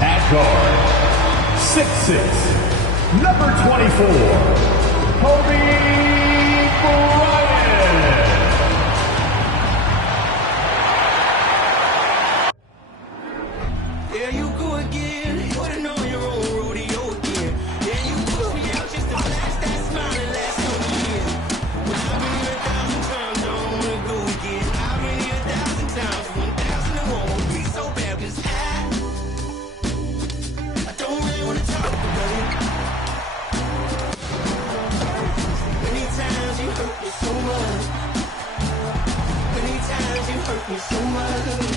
At guard, 6'6", number 24, Kobe Bryant. There you go again, putting on your own rodeo again. Yeah, you push me out just to blast that smile and last on the year. But I've been here 1,000 times, I don't wanna go again. I've been here 1,000 times, 1,001 won't be so bad, 'cause I don't really wanna talk about it. Many times you hurt me so much. Many times you hurt me so much.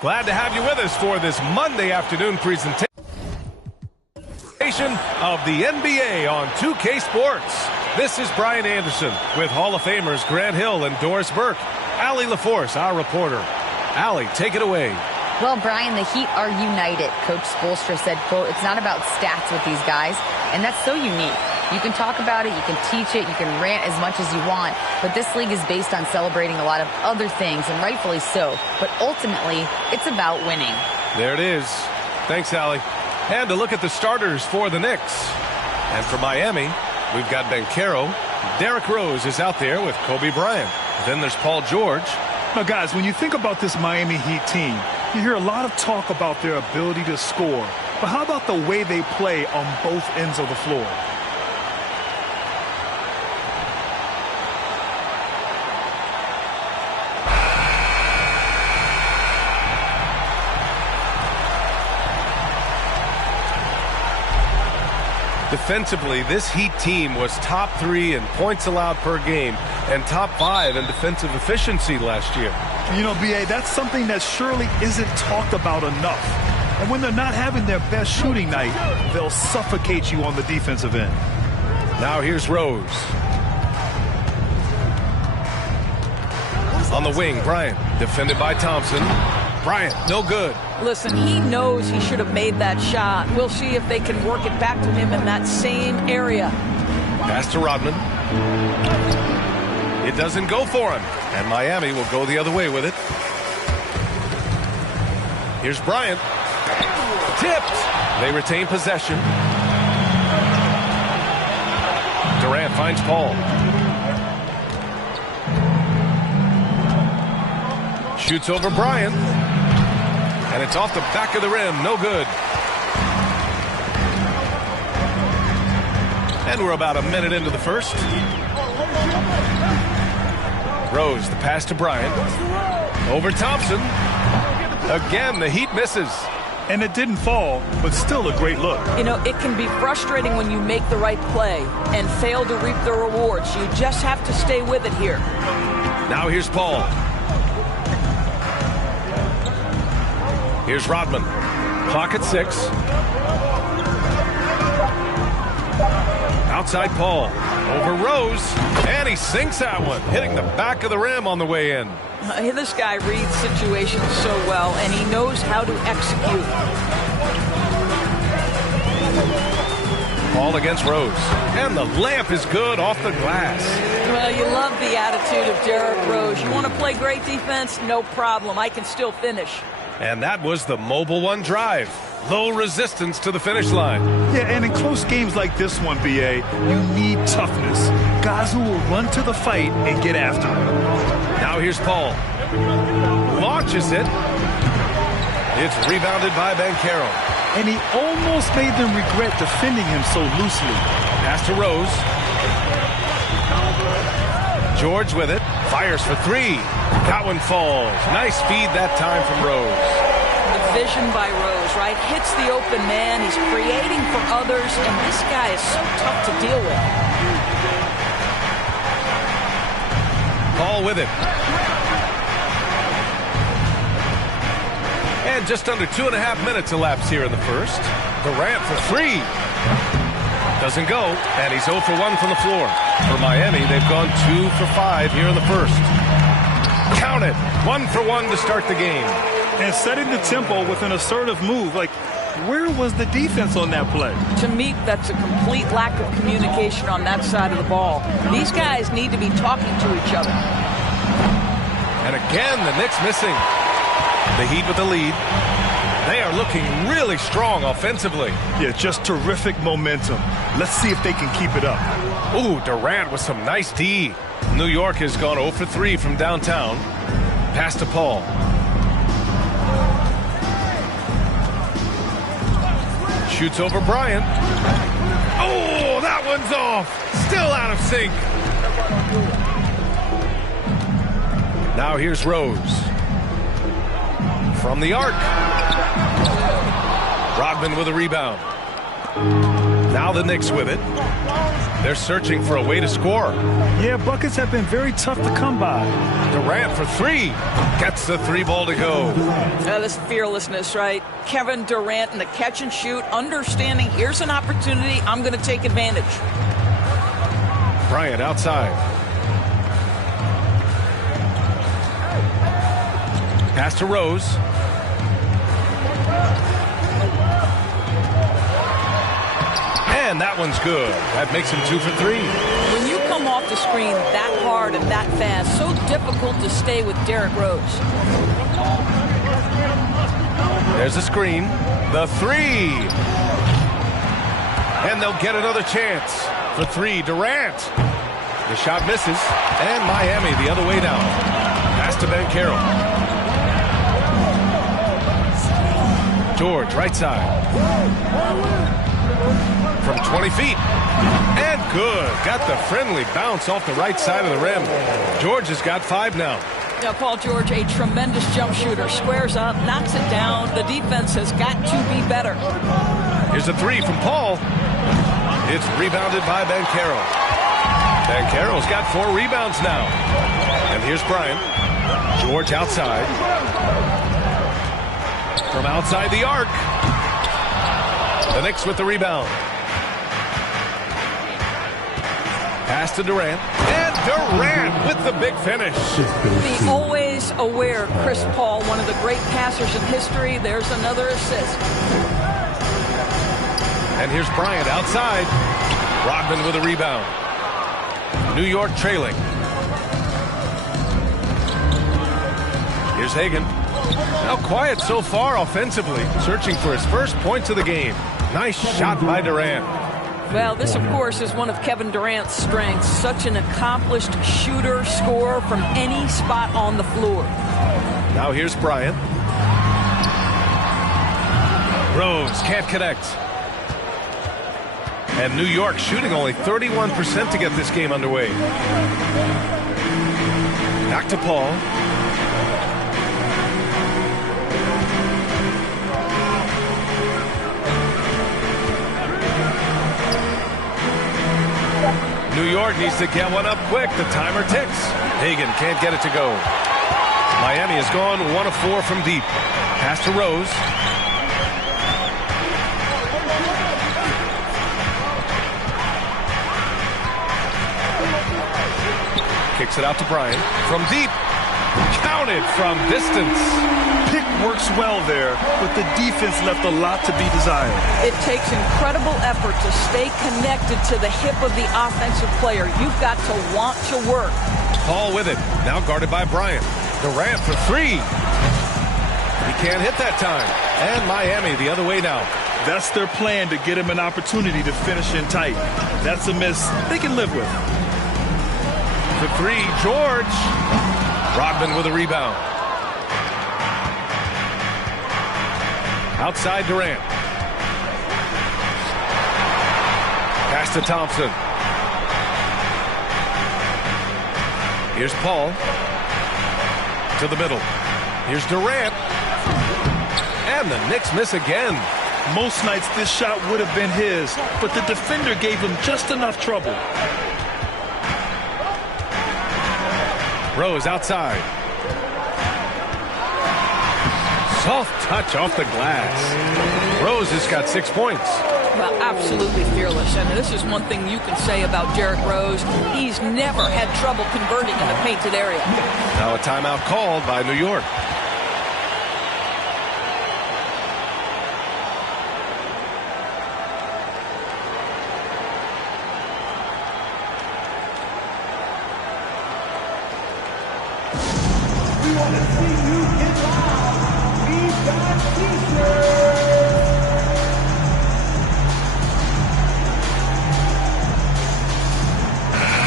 Glad to have you with us for this Monday afternoon presentation of the NBA on 2K Sports. This is Brian Anderson with Hall of Famers Grant Hill and Doris Burke. Allie LaForce, our reporter. Allie, take it away. Well, Brian, the Heat are united. Coach Spoelstra said, quote, "It's not about stats with these guys," and that's so unique. You can talk about it, you can teach it, you can rant as much as you want, but this league is based on celebrating a lot of other things, and rightfully so. But ultimately, it's about winning. There it is. Thanks, Allie. And to look at the starters for the Knicks. And for Miami, we've got Banchero. Derrick Rose is out there with Kobe Bryant. Then there's Paul George. Now, guys, when you think about this Miami Heat team, you hear a lot of talk about their ability to score. But how about the way they play on both ends of the floor? Defensively, this Heat team was top 3 in points allowed per game and top 5 in defensive efficiency last year. You know, B.A., that's something that surely isn't talked about enough. And when they're not having their best shooting night, they'll suffocate you on the defensive end. Now here's Rose. On the wing, Bryant, defended by Thompson. Bryant, no good. Listen, he knows he should have made that shot. We'll see if they can work it back to him in that same area. Pass to Rodman. It doesn't go for him, and Miami will go the other way with it. Here's Bryant. Tipped. They retain possession. Durant finds Paul. Shoots over Bryant. And it's off the back of the rim. No good. And we're about a minute into the first. Rose, the pass to Bryant. Over Thompson. Again, the Heat misses. And it didn't fall, but still a great look. You know, it can be frustrating when you make the right play and fail to reap the rewards. You just have to stay with it here. Now here's Paul. Here's Rodman. Clock at 6. Outside Paul. Over Rose. And he sinks that one, hitting the back of the rim on the way in. This guy reads situations so well, and he knows how to execute. Paul against Rose. And the layup is good off the glass. Well, you love the attitude of Derrick Rose. You want to play great defense? No problem. I can still finish. And that was the Mobile One drive. Low resistance to the finish line. Yeah, and in close games like this one, B.A., you need toughness. Guys who will run to the fight and get after it. Now here's Paul. Launches it. It's rebounded by Banchero. And he almost made them regret defending him so loosely. Pass to Rose. George with it. Fires for 3. That one falls. Nice feed that time from Rose. The vision by Rose, right? Hits the open man. He's creating for others, and this guy is so tough to deal with. Paul with it. And just under 2.5 minutes elapsed here in the first. Durant for 3. Doesn't go, and he's 0 for 1 from the floor. For Miami, they've gone 2 for 5 here in the first. Count it. 1 for 1 to start the game. And setting the tempo with an assertive move. Like, Where was the defense on that play? To me, that's a complete lack of communication on that side of the ball. These guys need to be talking to each other. And again, the Knicks missing. The Heat with the lead. They are looking really strong offensively. Yeah, just terrific momentum. Let's see if they can keep it up. Ooh, Durant with some nice D. New York has gone 0 for 3 from downtown. Pass to Paul. Shoots over Bryant. Oh, that one's off. Still out of sync. Now here's Rose. From the arc. Rodman with a rebound. Now the Knicks with it. They're searching for a way to score. Yeah, buckets have been very tough to come by. Durant for three. Gets the three ball to go. This fearlessness, right? Kevin Durant in the catch and shoot, understanding here's an opportunity, I'm going to take advantage. Bryant outside. Pass to Rose. And that one's good. That makes him 2 for 3. When you come off the screen that hard and that fast, so difficult to stay with Derrick Rose. There's a screen. The three. And they'll get another chance. For three, Durant. The shot misses. And Miami the other way now. Pass to Banchero. George, right side. From 20 feet. And good. Got the friendly bounce off the right side of the rim. George has got 5 now. Now, Paul George, a tremendous jump shooter. Squares up, knocks it down. The defense has got to be better. Here's a three from Paul. It's rebounded by Banchero. Banchero's got 4 rebounds now. And here's Bryant. George outside. From outside the arc. The Knicks with the rebound. Pass to Durant. And Durant with the big finish. The always aware Chris Paul, one of the great passers in history. There's another assist. And here's Bryant outside. Rodman with a rebound. New York trailing. Here's Hagan. Now quiet so far offensively. Searching for his first points of the game. Nice shot by Durant. Well, this, of course, is one of Kevin Durant's strengths. Such an accomplished shooter, scorer from any spot on the floor. Now here's Bryant. Rose can't connect. And New York shooting only 31% to get this game underway. Back to Paul. New York needs to get one up quick. The timer ticks. Hagan can't get it to go. Miami has gone 1 of 4 from deep. Pass to Rose. Kicks it out to Bryant. From deep. Counted from distance. Pick works well there, but the defense left a lot to be desired. It takes incredible effort to stay connected to the hip of the offensive player. You've got to want to work. Paul with it. Now guarded by Bryant. Durant for 3. He can't hit that time. And Miami the other way now. That's their plan, to get him an opportunity to finish in tight. That's a miss they can live with. For 3, George. Rodman with a rebound. Outside Durant. Pass to Thompson. Here's Paul. To the middle. Here's Durant. And the Knicks miss again. Most nights this shot would have been his, but the defender gave him just enough trouble. Rose outside. Soft touch off the glass. Rose has got 6 points. Well, absolutely fearless. And this is one thing you can say about Derrick Rose. He's never had trouble converting in the painted area. Now a timeout called by New York. We want to see you get loud. We've got t-shirts.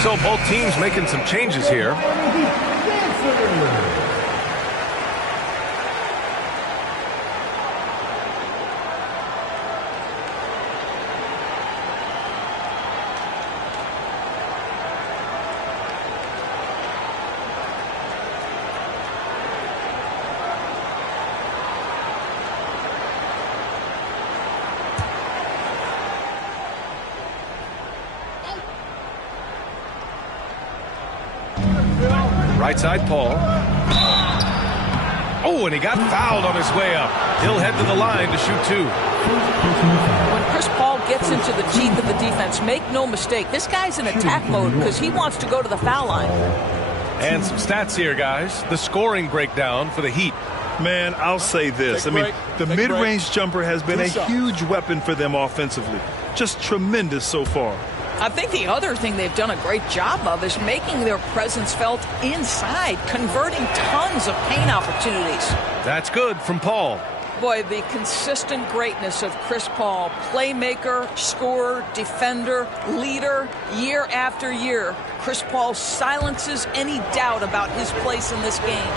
So both teams making some changes here. Right side, Paul. Oh, and he got fouled on his way up. He'll head to the line to shoot two. When Chris Paul gets into the teeth of the defense, make no mistake, this guy's in attack mode because he wants to go to the foul line. And some stats here, guys. The scoring breakdown for the Heat. Man, I'll say this. I mean, the mid-range jumper has been a huge weapon for them offensively. Just tremendous so far. I think the other thing they've done a great job of is making their presence felt inside, converting tons of paint opportunities. That's good from Paul. Boy, the consistent greatness of Chris Paul, playmaker, scorer, defender, leader, year after year. Chris Paul silences any doubt about his place in this game.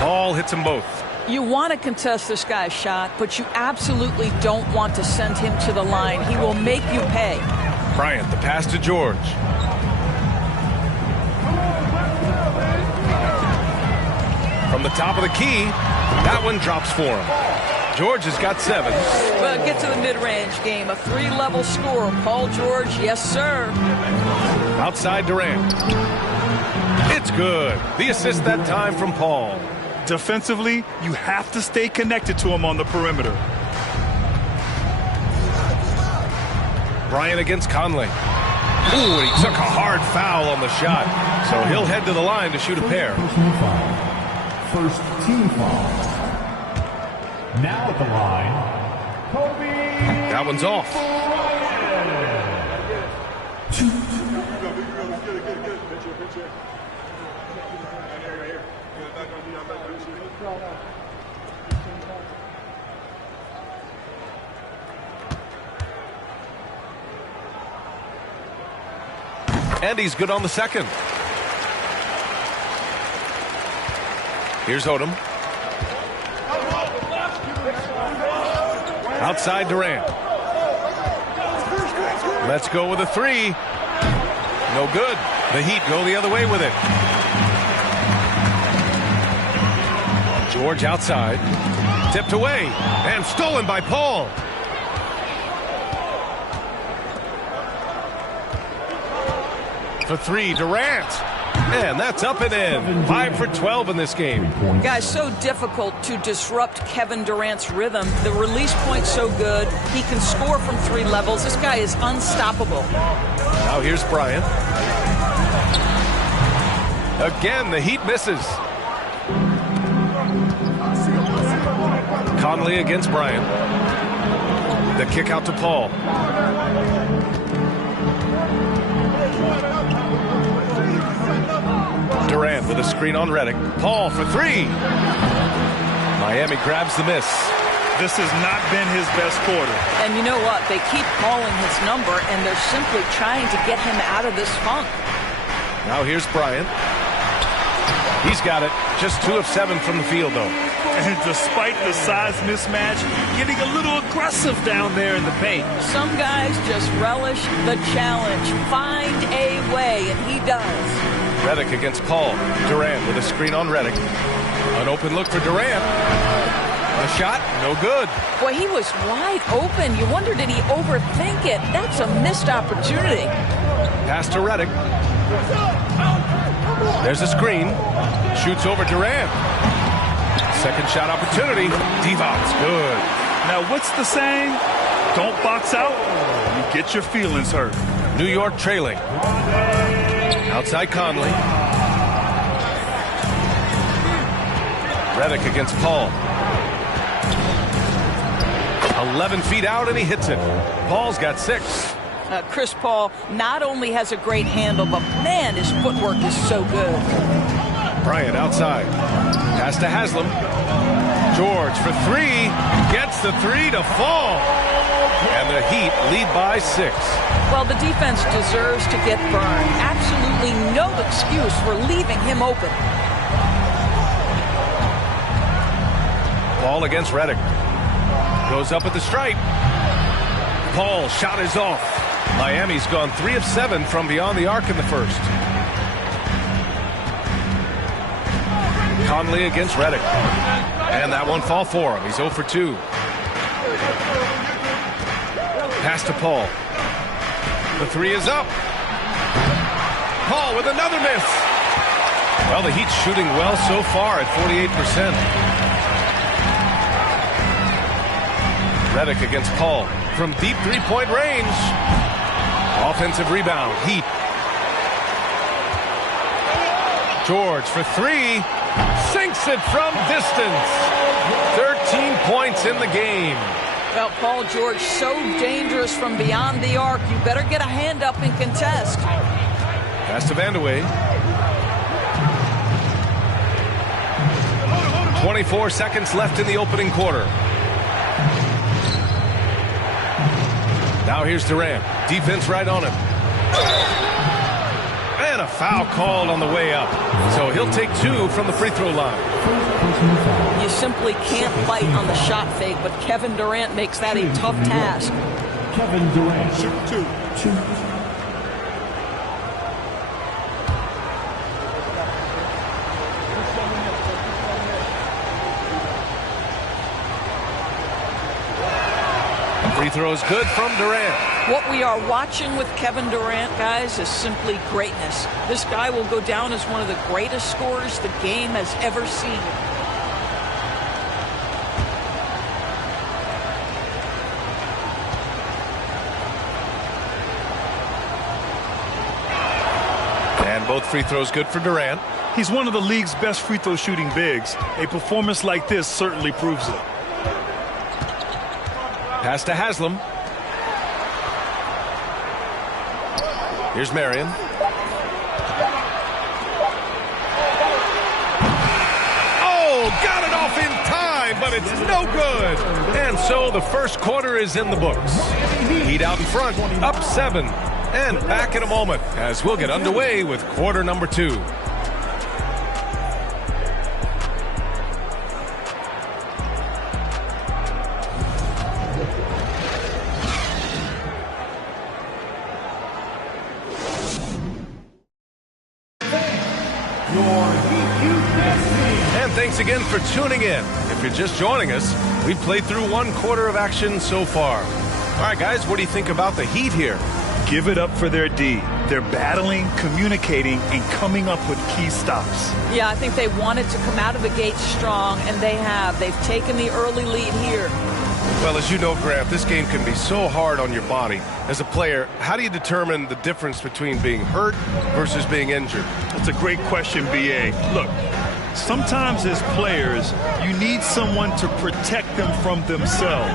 Paul hits them both. You want to contest this guy's shot, but you absolutely don't want to send him to the line. He will make you pay. Bryant, the pass to George. From the top of the key, that one drops for him. George has got 7. Well, get to the mid-range game. A 3-level score. Paul George, yes, sir. Outside Durant. It's good. The assist that time from Paul. Defensively, you have to stay connected to him on the perimeter. Bryant against Conley. Ooh, and he took a hard foul on the shot. So he'll head to the line to shoot a pair. First team foul. Now at the line, Kobe. That one's off. And he's good on the second. Here's Odom. Outside Durant. Let's go with a 3. No good. The Heat go the other way with it. George outside. Tipped away. And stolen by Paul. For 3, Durant. And that's up and in. 5 for 12 in this game. Guys, so difficult to disrupt Kevin Durant's rhythm. The release point's so good. He can score from 3 levels. This guy is unstoppable. Now here's Bryant. Again, the Heat misses. Conley against Bryant. The kick out to Paul. Durant with a screen on Redick. Paul for 3. Miami grabs the miss. This has not been his best quarter. And you know what? They keep calling his number, and they're simply trying to get him out of this funk. Now here's Bryant. He's got it. Just 2 of 7 from the field, though. And despite the size mismatch, getting a little aggressive down there in the paint. Some guys just relish the challenge. Find a way, and he does. Redick against Paul. Durant with a screen on Redick. An open look for Durant. The shot, no good. Boy, he was wide open. You wonder, did he overthink it? That's a missed opportunity. Pass to Redick. There's a screen. Shoots over Durant. Second shot opportunity. Devon's good. Now, what's the saying? Don't box out. You get your feelings hurt. New York trailing. Outside Conley. Redick against Paul. 11 feet out, and he hits it. Paul's got 6. Chris Paul not only has a great handle, but man, his footwork is so good. Bryant outside. Pass to Haslam. George for three. Gets the three to fall. And the Heat lead by 6. Well, the defense deserves to get burned. Absolutely no excuse for leaving him open. Ball against Redick. Goes up at the stripe. Paul shot is off. Miami's gone 3 of 7 from beyond the arc in the first. Conley against Redick. And that one fall for him. He's 0 for 2. Pass to Paul. The three is up. Paul with another miss. Well, the Heat's shooting well so far at 48%. Redick against Paul from deep three-point range. Offensive rebound. Heat. George for three. Sinks it from distance. 13 points in the game. Well, Paul George, so dangerous from beyond the arc. You better get a hand up and contest. Pass to Vandeweghe. 24 seconds left in the opening quarter. Now here's Durant. Defense right on him. And a foul called on the way up. So he'll take 2 from the free throw line. You simply can't fight on the shot fake, but Kevin Durant makes that a tough task. Kevin Durant, shoot 2. Free throw is good from Durant. What we are watching with Kevin Durant, guys, is simply greatness. This guy will go down as one of the greatest scorers the game has ever seen. And both free throws good for Durant. He's one of the league's best free throw shooting bigs. A performance like this certainly proves it. Pass to Haslam. Here's Marion. Oh, got it off in time, but it's no good. And so the first quarter is in the books. Heat out in front, up 7. And back in a moment as we'll get underway with quarter number 2. And thanks again for tuning in. If you're just joining us, we've played through 1 quarter of action so far. All right, guys, what do you think about the Heat here? Give it up for their D. They're battling, communicating, and coming up with key stops. Yeah, I think they wanted to come out of the gate strong, and they have. They've taken the early lead here. Well, as you know, Grant, this game can be so hard on your body. As a player, how do you determine the difference between being hurt versus being injured? That's a great question, B.A. Look, sometimes as players, you need someone to protect them from themselves.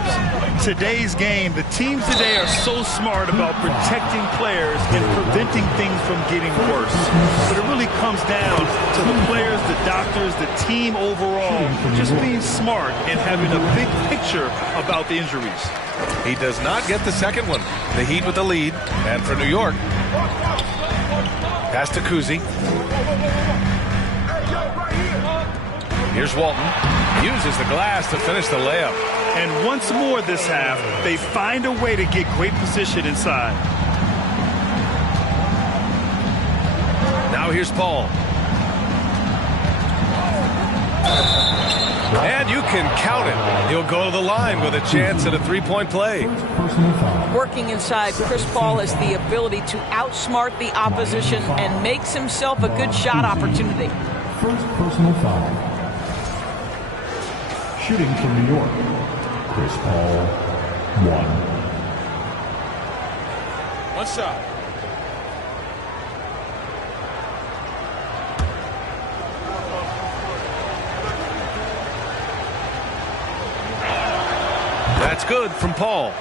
Today's game, the teams today are so smart about protecting players and preventing things from getting worse. But it really comes down to the players, the doctors, the team overall, just being smart and having a big picture about the injuries. He does not get the second one. The Heat with the lead. And for New York, pass to Kuzi. Here's Walton. Uses the glass to finish the layup. And once more this half, they find a way to get great position inside. Now here's Paul. And you can count it. He'll go to the line with a chance at a three-point play. Working inside, Chris Paul has the ability to outsmart the opposition and makes himself a good shot opportunity. First personal foul. Shooting from New York, Chris Paul, 1. One shot. That's good from Paul.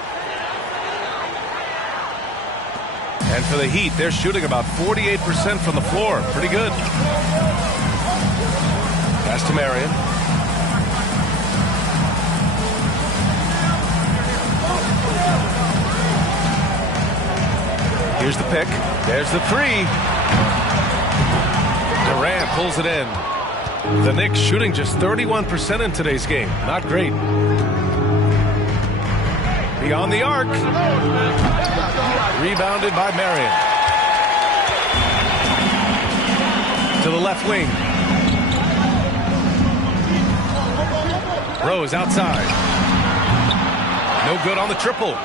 And for the Heat, they're shooting about 48% from the floor. Pretty good. Pass to Marion. Here's the pick. There's the three. Durant pulls it in. The Knicks shooting just 31% in today's game. Not great. Beyond the arc. Rebounded by Marion. To the left wing. Rose outside. No good on the triple.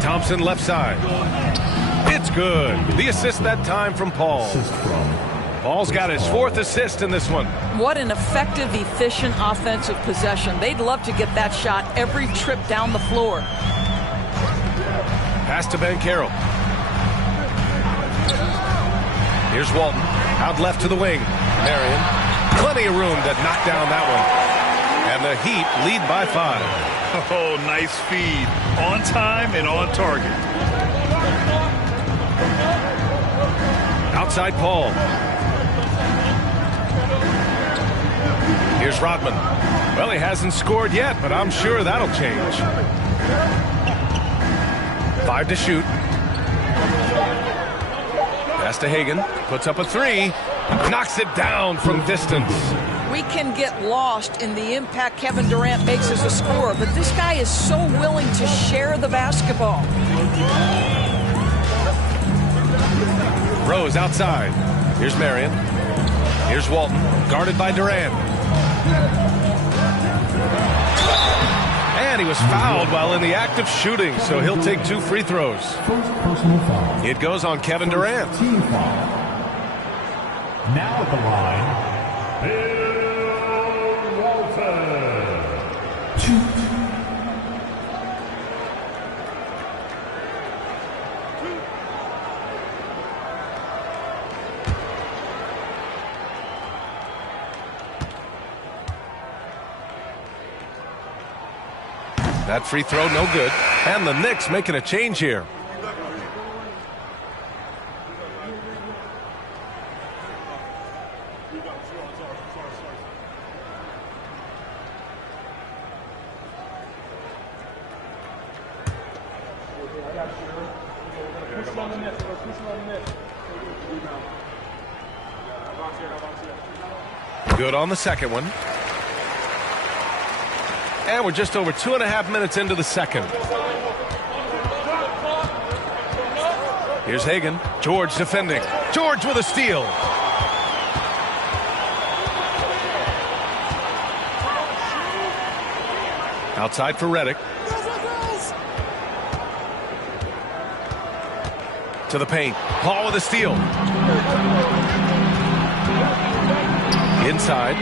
Thompson left side. It's good. The assist that time from Paul. Paul's got his 4th assist in this one. What an effective, efficient offensive possession. They'd love to get that shot every trip down the floor. Pass to Banchero. Here's Walton. Out left to the wing. Marion. Plenty of room to knock down that one. And the Heat lead by 5. Oh, nice feed. On time and on target. Outside Paul. Here's Rodman. Well, he hasn't scored yet, but I'm sure that'll change. 5 to shoot. Pass to Hagan. Puts up a 3. Knocks it down from distance. We can get lost in the impact Kevin Durant makes as a scorer, but this guy is so willing to share the basketball. Rose outside. Here's Marion. Here's Walton. Guarded by Durant. And he was fouled while in the act of shooting, so he'll take 2 free throws. It goes on Kevin Durant. Now at the line, That free throw, no good. And the Knicks making a change here. Good on the second one. And we're just over 2.5 minutes into the second. Here's Hagan. George defending. George with a steal. Outside for Redick. To the paint. Paul with a steal. Inside.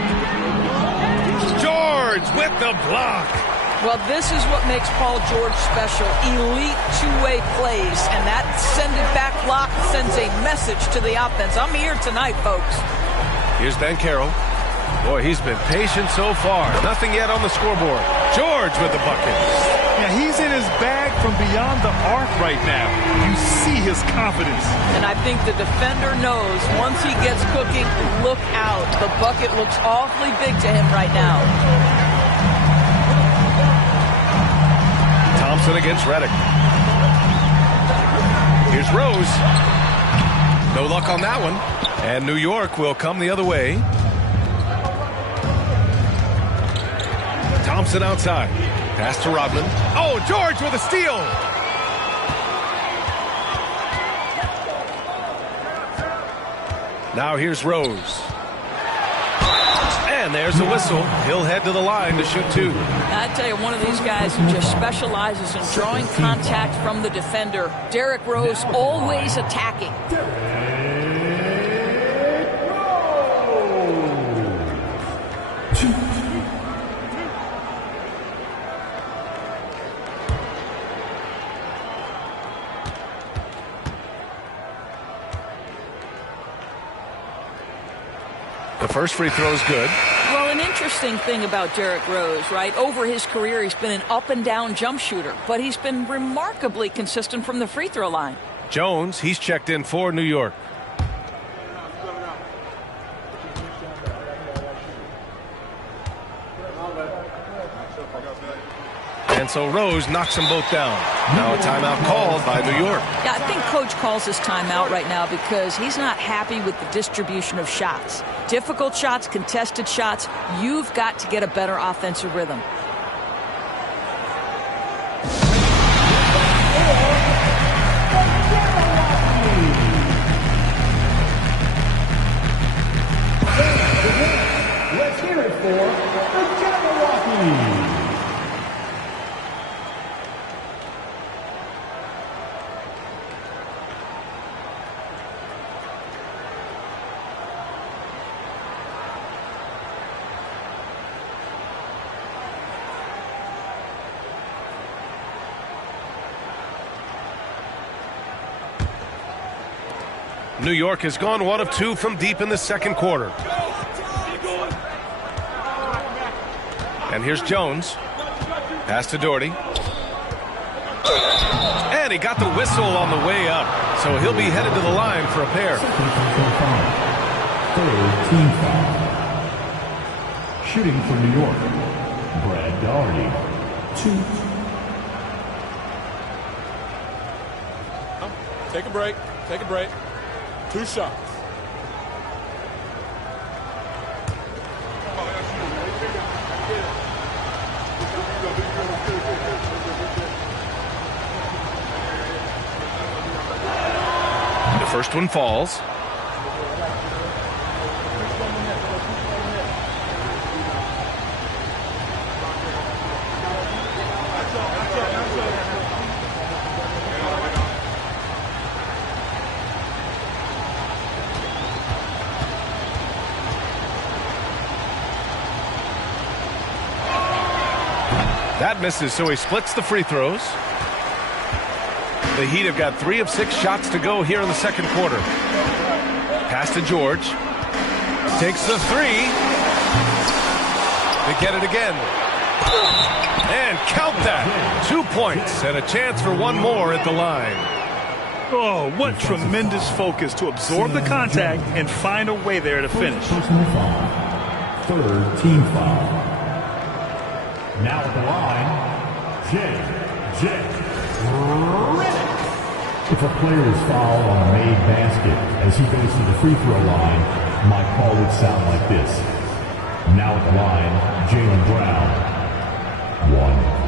George with the block. Well, this is what makes Paul George special. Elite two-way plays, and that send-it back block sends a message to the offense. I'm here tonight, folks. Here's Banchero. Boy, he's been patient so far. Nothing yet on the scoreboard. George with the bucket. Yeah, he's in his bag from beyond the arc right now. You see his confidence. And I think the defender knows once he gets cooking, look out. The bucket looks awfully big to him right now. Thompson against Redick. Here's Rose. No luck on that one. And New York will come the other way. Thompson outside. Pass to Rodman. Oh, George with a steal. Now here's Rose. And there's the whistle. He'll head to the line to shoot 2. I tell you, one of these guys who just specializes in drawing contact from the defender. Derrick Rose always attacking. The first free throw is good. Well, Well, an interesting thing about Derrick Rose, right? Over his career, he's been an up-and-down jump shooter, but he's been remarkably consistent from the free throw line. Jones, he's checked in for New York. And so Rose knocks them both down. Now a timeout called by New York. Yeah, I think Coach calls his timeout right now because he's not happy with the distribution of shots. Difficult shots, contested shots. You've got to get a better offensive rhythm. Let's hear it for the Jabberwockies. New York has gone 1 of 2 from deep in the second quarter. And here's Jones. Pass to Doherty. And he got the whistle on the way up. So he'll be headed to the line for a pair. Third team foul. Shooting for New York, Brad Doherty. 2. Take a break. Take a break. 2 shots. The first one falls. That misses, so he splits the free throws. The Heat have got 3 of 6 shots to go here in the second quarter. Pass to George. Takes the 3. They get it again. And count that. 2 points and a chance for one more at the line. Oh, what tremendous focus to absorb the contact and find a way there to finish. Personal foul. Third team foul. Now at the line, J. If a player is fouled on a made basket as he goes to the free throw line, my call would sound like this. Now at the line, Jaylen Brown. 1.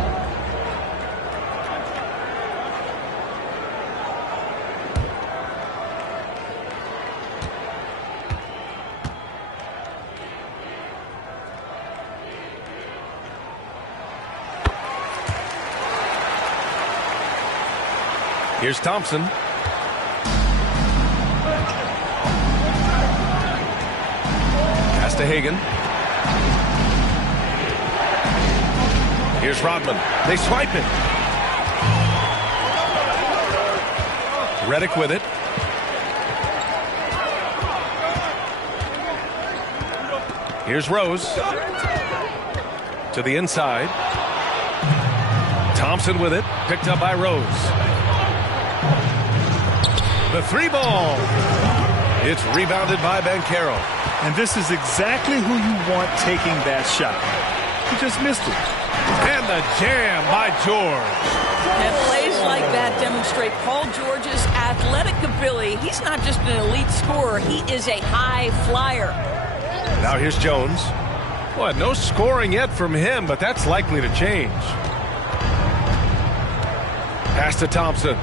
Here's Thompson. Pass to Hagan. Here's Rodman. They swipe it. Redick with it. Here's Rose. To the inside. Thompson with it. Picked up by Rose. The 3 ball. It's rebounded by Banchero. And this is exactly who you want taking that shot. He just missed it. And the jam by George. And plays like that demonstrate Paul George's athletic ability. He's not just an elite scorer. He is a high flyer. Now here's Jones. Boy, no scoring yet from him, but that's likely to change. Pass to Thompson.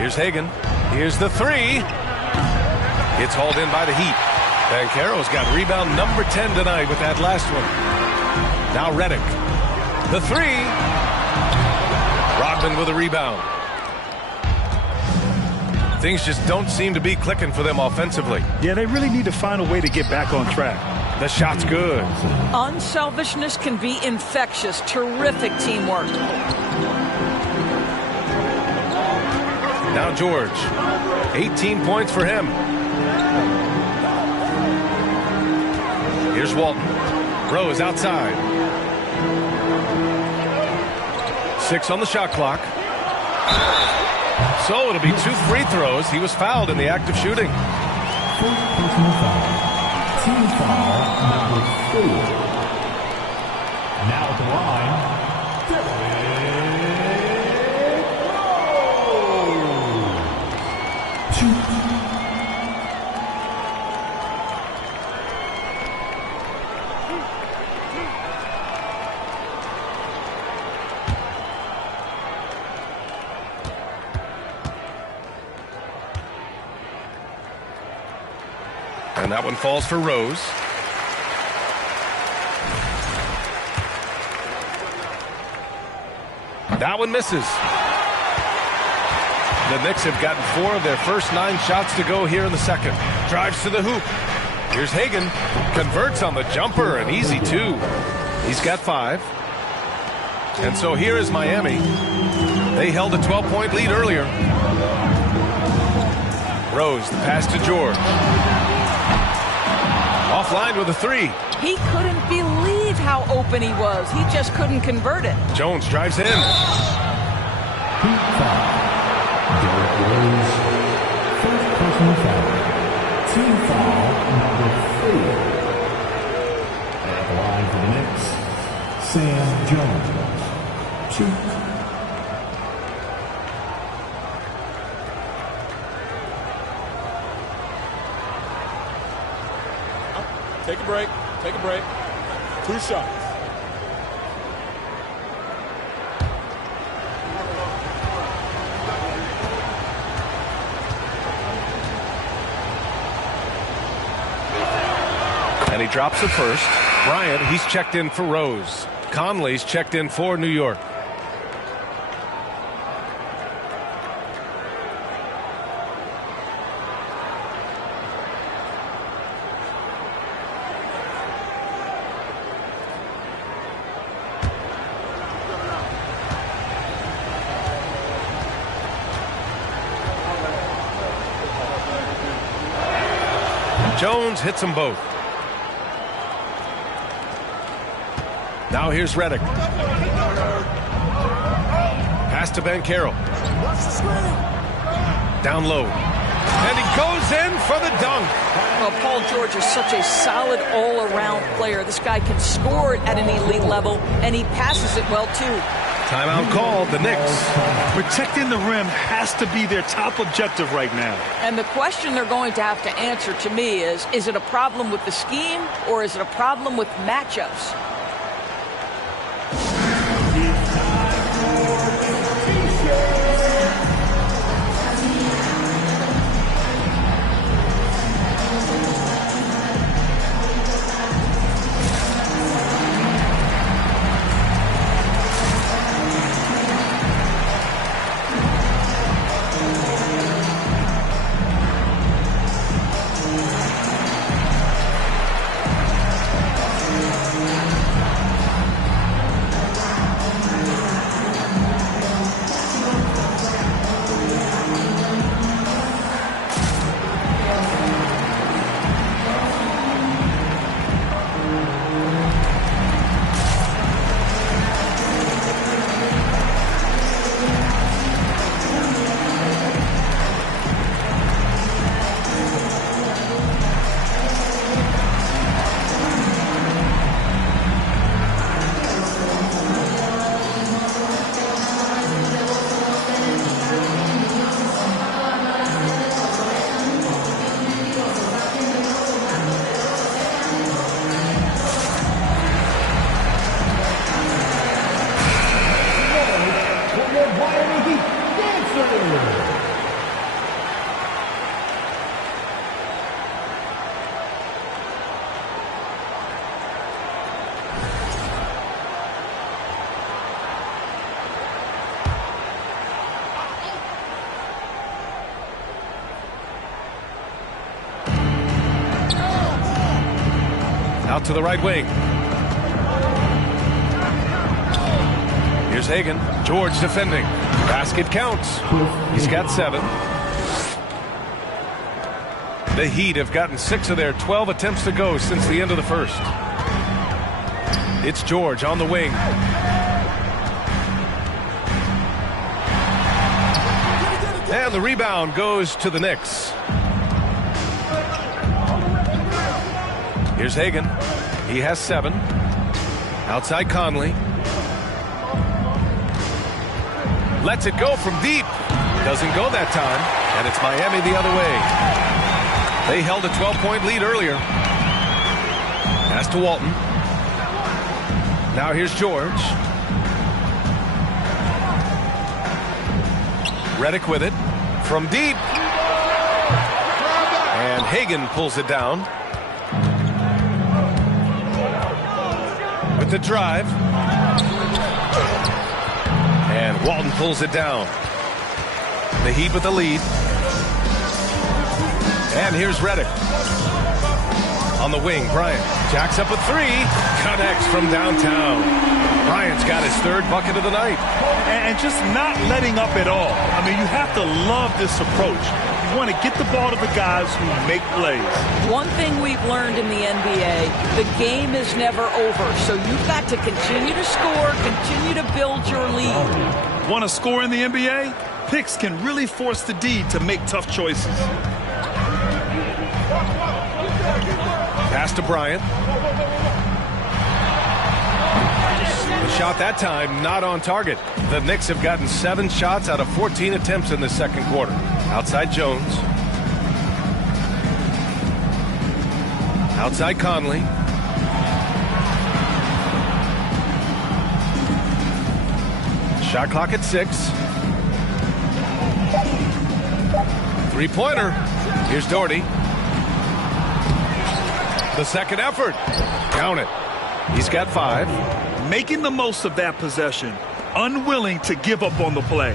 Here's Hagan. Here's the 3. It's hauled in by the Heat. Banchero's got rebound number 10 tonight with that last one. Now Redick. The 3. Rodman with a rebound. Things just don't seem to be clicking for them offensively. Yeah, they really need to find a way to get back on track. The shot's good. Unselfishness can be infectious. Terrific teamwork. Now George. 18 points for him. Here's Walton. Rose outside. 6 on the shot clock. So it'll be 2 free throws. He was fouled in the act of shooting. First personal foul. Team foul number 4. Now at the line, And that one falls for Rose. That one misses. The Knicks have gotten 4 of their first 9 shots to go here in the second. Drives to the hoop. Here's Hagan. Converts on the jumper. An easy 2. He's got 5. And so here is Miami. They held a 12-point lead earlier. Rose, the pass to George. Offline with a 3. He couldn't believe how open he was. He just couldn't convert it. Jones drives in. Heat foul. Derrick Rose. First personal foul. Team foul number 4. And at the line for the Knicks, Sam Jones. 2. Take a break. Take a break. 2 shots. And he drops the first. Bryant, he's checked in for Rose. Conley's checked in for New York. Jones hits them both. Now here's Redick. Pass to Banchero. Down low. And he goes in for the dunk. Well, Paul George is such a solid all-around player. This guy can score it at an elite level, and he passes it well, too. Timeout called. The Knicks. Protecting the rim has to be their top objective right now. And the question they're going to have to answer to me is it a problem with the scheme or is it a problem with matchups? Out to the right wing. Here's Hagan. George defending. Basket counts. He's got 7. The Heat have gotten 6 of their 12 attempts to go since the end of the first. It's George on the wing. And the rebound goes to the Knicks. Here's Hagan. He has 7. Outside Conley. Lets it go from deep. Doesn't go that time. And it's Miami the other way. They held a 12-point lead earlier. Pass to Walton. Now here's George. Redick with it. From deep. And Hagan pulls it down. With the drive. And Walton pulls it down. The Heat with the lead. And here's Redick. On the wing, Bryant jacks up a 3. Connects from downtown. Bryant's got his 3rd bucket of the night. And just not letting up at all. I mean, you have to love this approach. You want to get the ball to the guys who make plays. One thing we've learned in the NBA, the game is never over. So you've got to continue to score, continue to build your lead. Want to score in the NBA? Picks can really force the D to make tough choices. Pass to Bryant. The shot that time not on target. The Knicks have gotten 7 shots out of 14 attempts in the second quarter. Outside Jones. Outside Conley. Shot clock at 6. 3-pointer. Here's Doherty. The second effort. Count it. He's got 5. Making the most of that possession. Unwilling to give up on the play.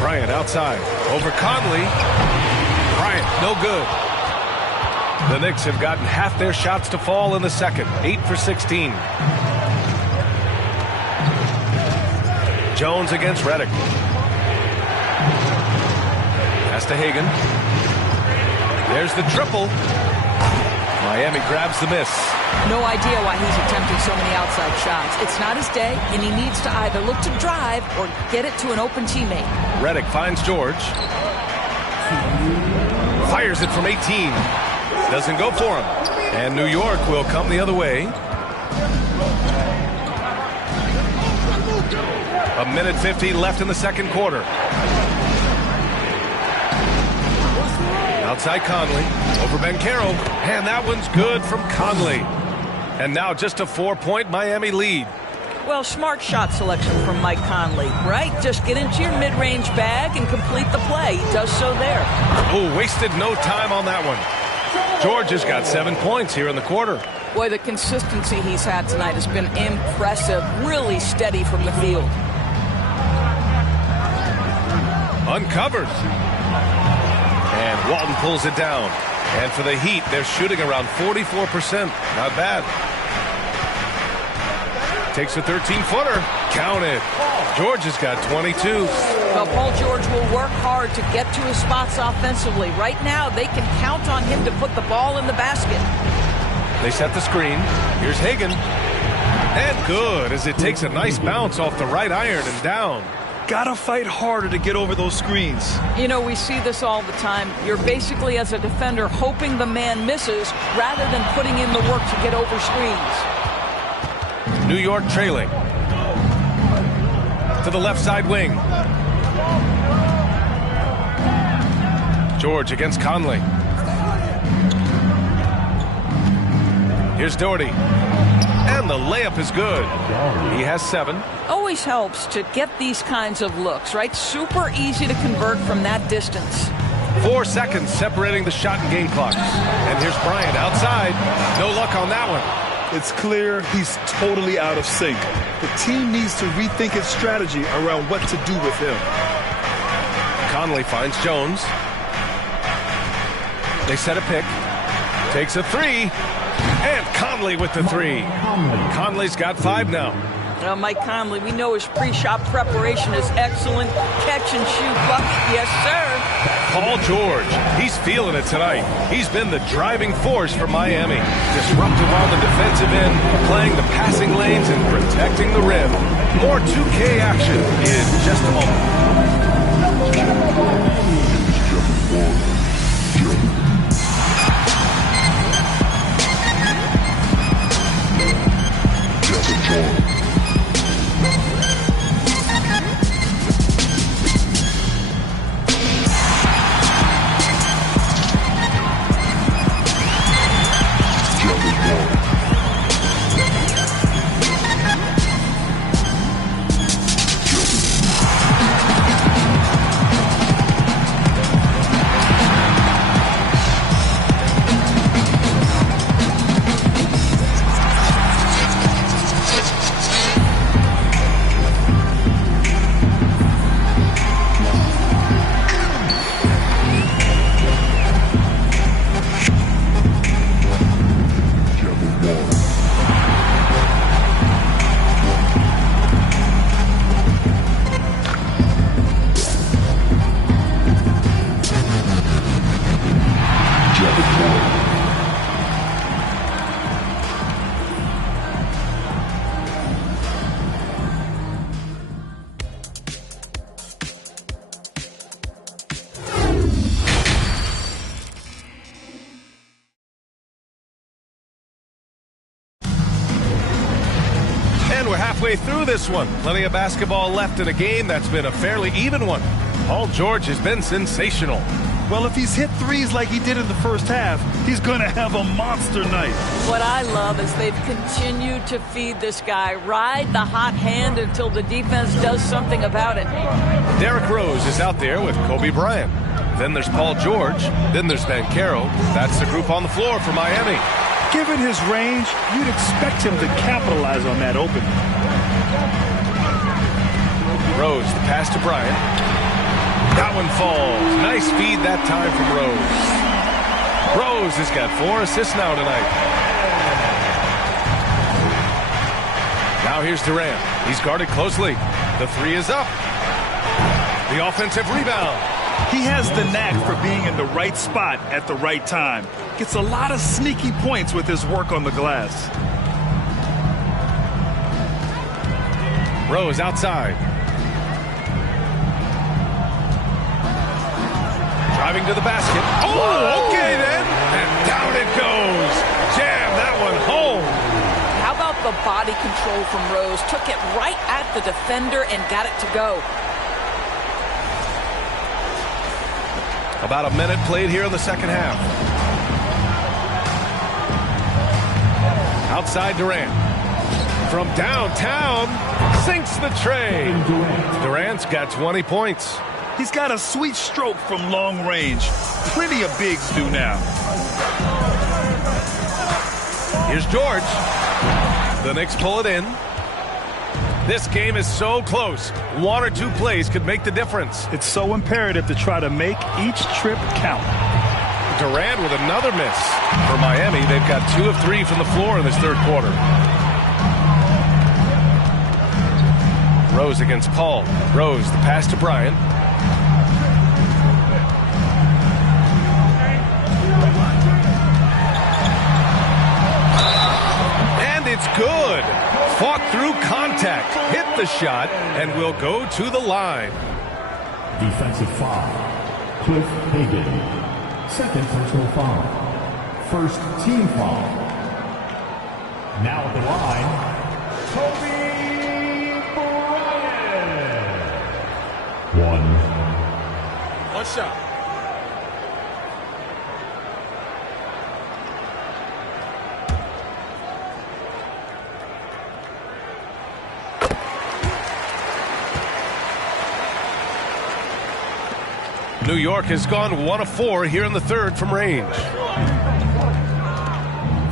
Bryant outside. Over Conley. Bryant, no good. The Knicks have gotten half their shots to fall in the second. 8 for 16. Jones against Redick. Pass to Hagan. There's the triple. Miami grabs the miss. No idea why he's attempting so many outside shots. It's not his day, and he needs to either look to drive or get it to an open teammate. Redick finds George. Fires it from 18. Doesn't go for him. And New York will come the other way. 1:50 left in the second quarter. Outside Conley. Over Banchero. And that one's good from Conley. And now just a 4-point Miami lead. Well, smart shot selection from Mike Conley, right? Just get into your mid-range bag and complete the play. He does so there. Oh, wasted no time on that one. George has got 7 points here in the quarter. Boy, the consistency he's had tonight has been impressive. Really steady from the field. Uncovered. And Walton pulls it down. And for the Heat, they're shooting around 44%. Not bad. Takes a 13-footer. Count it. George has got 22. Well, Paul George will work hard to get to his spots offensively. Right now, they can count on him to put the ball in the basket. They set the screen. Here's Hagan. And good, as it takes a nice bounce off the right iron and down. Gotta fight harder to get over those screens. You know, we see this all the time. You're basically, as a defender, hoping the man misses rather than putting in the work to get over screens. New York trailing. To the left side wing. George against Conley. Here's Doherty. And the layup is good. He has 7. Always helps to get these kinds of looks, right? Super easy to convert from that distance. 4 seconds separating the shot and game clocks. And here's Bryant outside. No luck on that one. It's clear he's totally out of sync. The team needs to rethink its strategy around what to do with him. Conley finds Jones. They set a pick. Takes a 3. And Conley with the 3. Conley's got 5 now. Mike Conley, we know his pre-shot preparation is excellent. Catch and shoot bucket, yes, sir. Paul George, he's feeling it tonight. He's been the driving force for Miami. Disruptive on the defensive end, playing the passing lanes and protecting the rim. More 2K action in just a moment. Halfway through this one. Plenty of basketball left in a game that's been a fairly even one. Paul George has been sensational. Well, if he's hit threes like he did in the first half, he's going to have a monster night. What I love is they've continued to feed this guy. Ride the hot hand until the defense does something about it. Derrick Rose is out there with Kobe Bryant. Then there's Paul George. Then there's Banchero. That's the group on the floor for Miami. Given his range, you'd expect him to capitalize on that opening. Rose, the pass to Bryant. That one falls. Nice feed that time from Rose. Rose has got 4 assists now tonight. Now here's Durant. He's guarded closely. The 3 is up. The offensive rebound. He has the knack for being in the right spot at the right time. Gets a lot of sneaky points with his work on the glass. Rose outside. Driving to the basket. Oh, okay then. And down it goes. Jam that one home. How about the body control from Rose? Took it right at the defender and got it to go. About a minute played here in the second half. Outside Durant. From downtown, sinks the tray. Durant's got 20 points. He's got a sweet stroke from long range. Plenty of bigs do now. Here's George. The Knicks pull it in. This game is so close. 1 or 2 plays could make the difference. It's so imperative to try to make each trip count. Durant with another miss. For Miami, they've got 2 of 3 from the floor in this third quarter. Rose against Paul. Rose, the pass to Bryant. And it's good. Fought through contact, hit the shot, and will go to the line. Defensive foul. Cliff Hagan. Second personal foul. First team foul. Now at the line, Kobe Bryant. 1 shot. New York has gone 1 of 4 here in the third from range.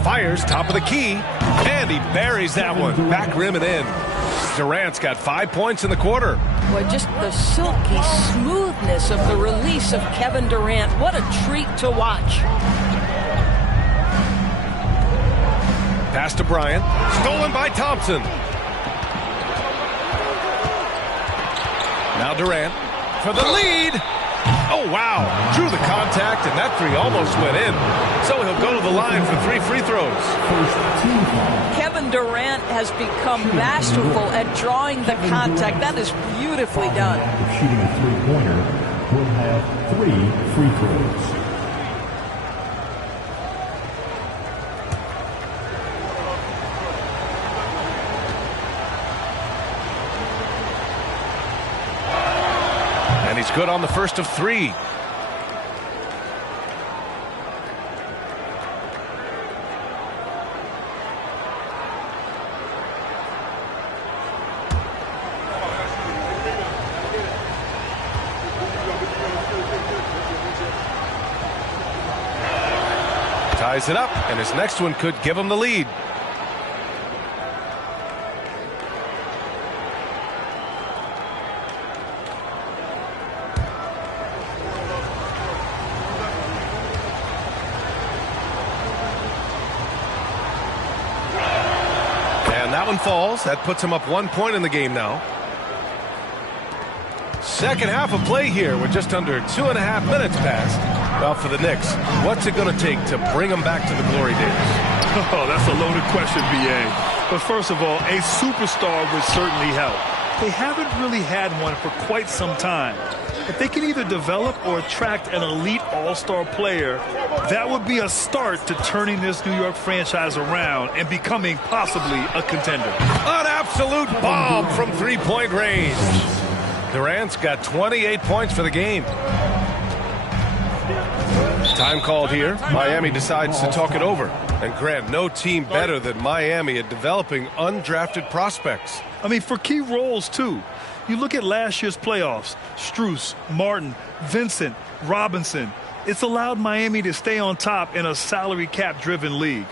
Fires top of the key, and he buries that one. Back rim and in. Durant's got 5 points in the quarter. Boy, just the silky smoothness of the release of Kevin Durant. What a treat to watch. Pass to Bryant. Stolen by Thompson. Durant for the lead. Oh, wow. Drew the contact, and that three almost went in. So he'll go to the line for 3 free throws. Kevin Durant has become masterful at drawing the contact. That is beautifully done. Shooting a three-pointer will have 3 free throws. And he's good on the first of 3. Ties it up, and his next one could give him the lead. And that one falls. That puts him up 1 point in the game now. Second half of play here with just under 2.5 minutes passed. Well, for the Knicks, what's it going to take to bring them back to the glory days? Oh, that's a loaded question, B.A. But first of all, a superstar would certainly help. They haven't really had one for quite some time. If they can either develop or attract an elite all-star player, that would be a start to turning this New York franchise around and becoming possibly a contender. An absolute bomb from three-point range. Durant's got 28 points for the game. Time called here. Miami decides to talk it over. And Grant, no team better than Miami at developing undrafted prospects. I mean, for key roles, too. You look at last year's playoffs, Strus, Martin, Vincent, Robinson. It's allowed Miami to stay on top in a salary cap-driven league.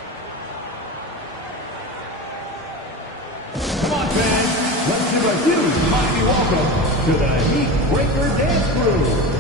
Come on, fans. Let's give a huge mighty welcome to the Heat Breaker Dance Crew.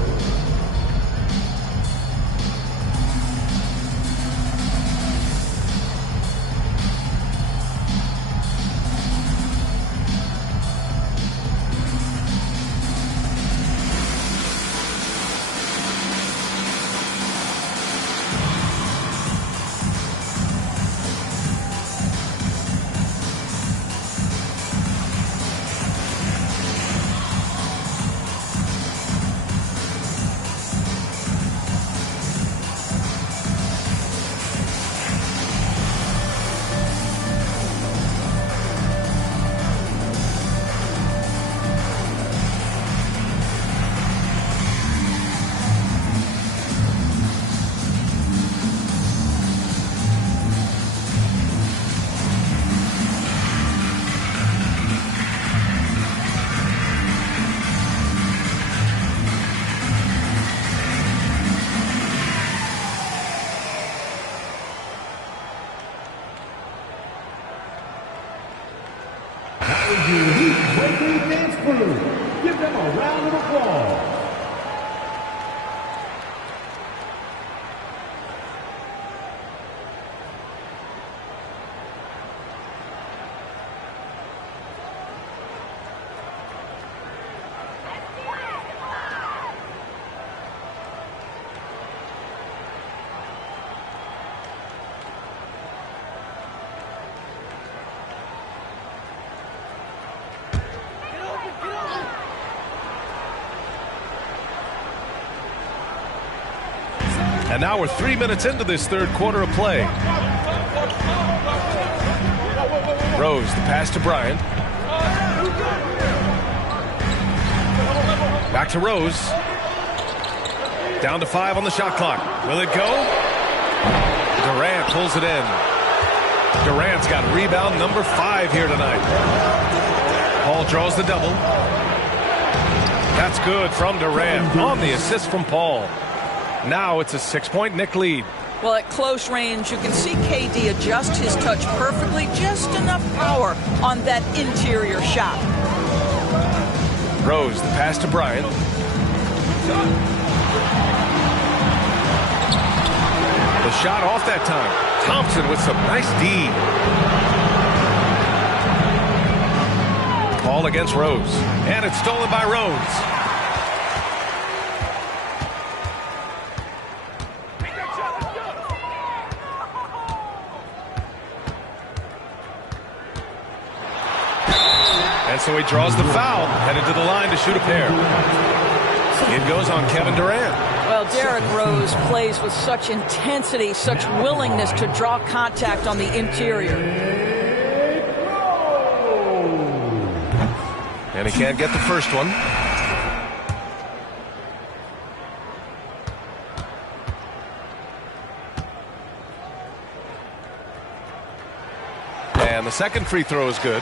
Dance Crew. Give them a round of applause. And now we're 3 minutes into this third quarter of play. Rose, the pass to Bryant. Back to Rose. Down to 5 on the shot clock. Will it go? Durant pulls it in. Durant's got rebound number 5 here tonight. Paul draws the double. That's good from Durant on the assist from Paul. Now it's a 6-point Knick lead. Well, at close range, you can see KD adjust his touch perfectly, just enough power on that interior shot. Rose, the pass to Bryant. The shot off that time. Thompson with some nice D. Ball against Rose. And it's stolen by Rose. And so he draws the foul, headed to the line to shoot a pair. It goes on Kevin Durant. Well, Derrick Rose plays with such intensity, such willingness to draw contact on the interior. And he can't get the first one. And the second free throw is good.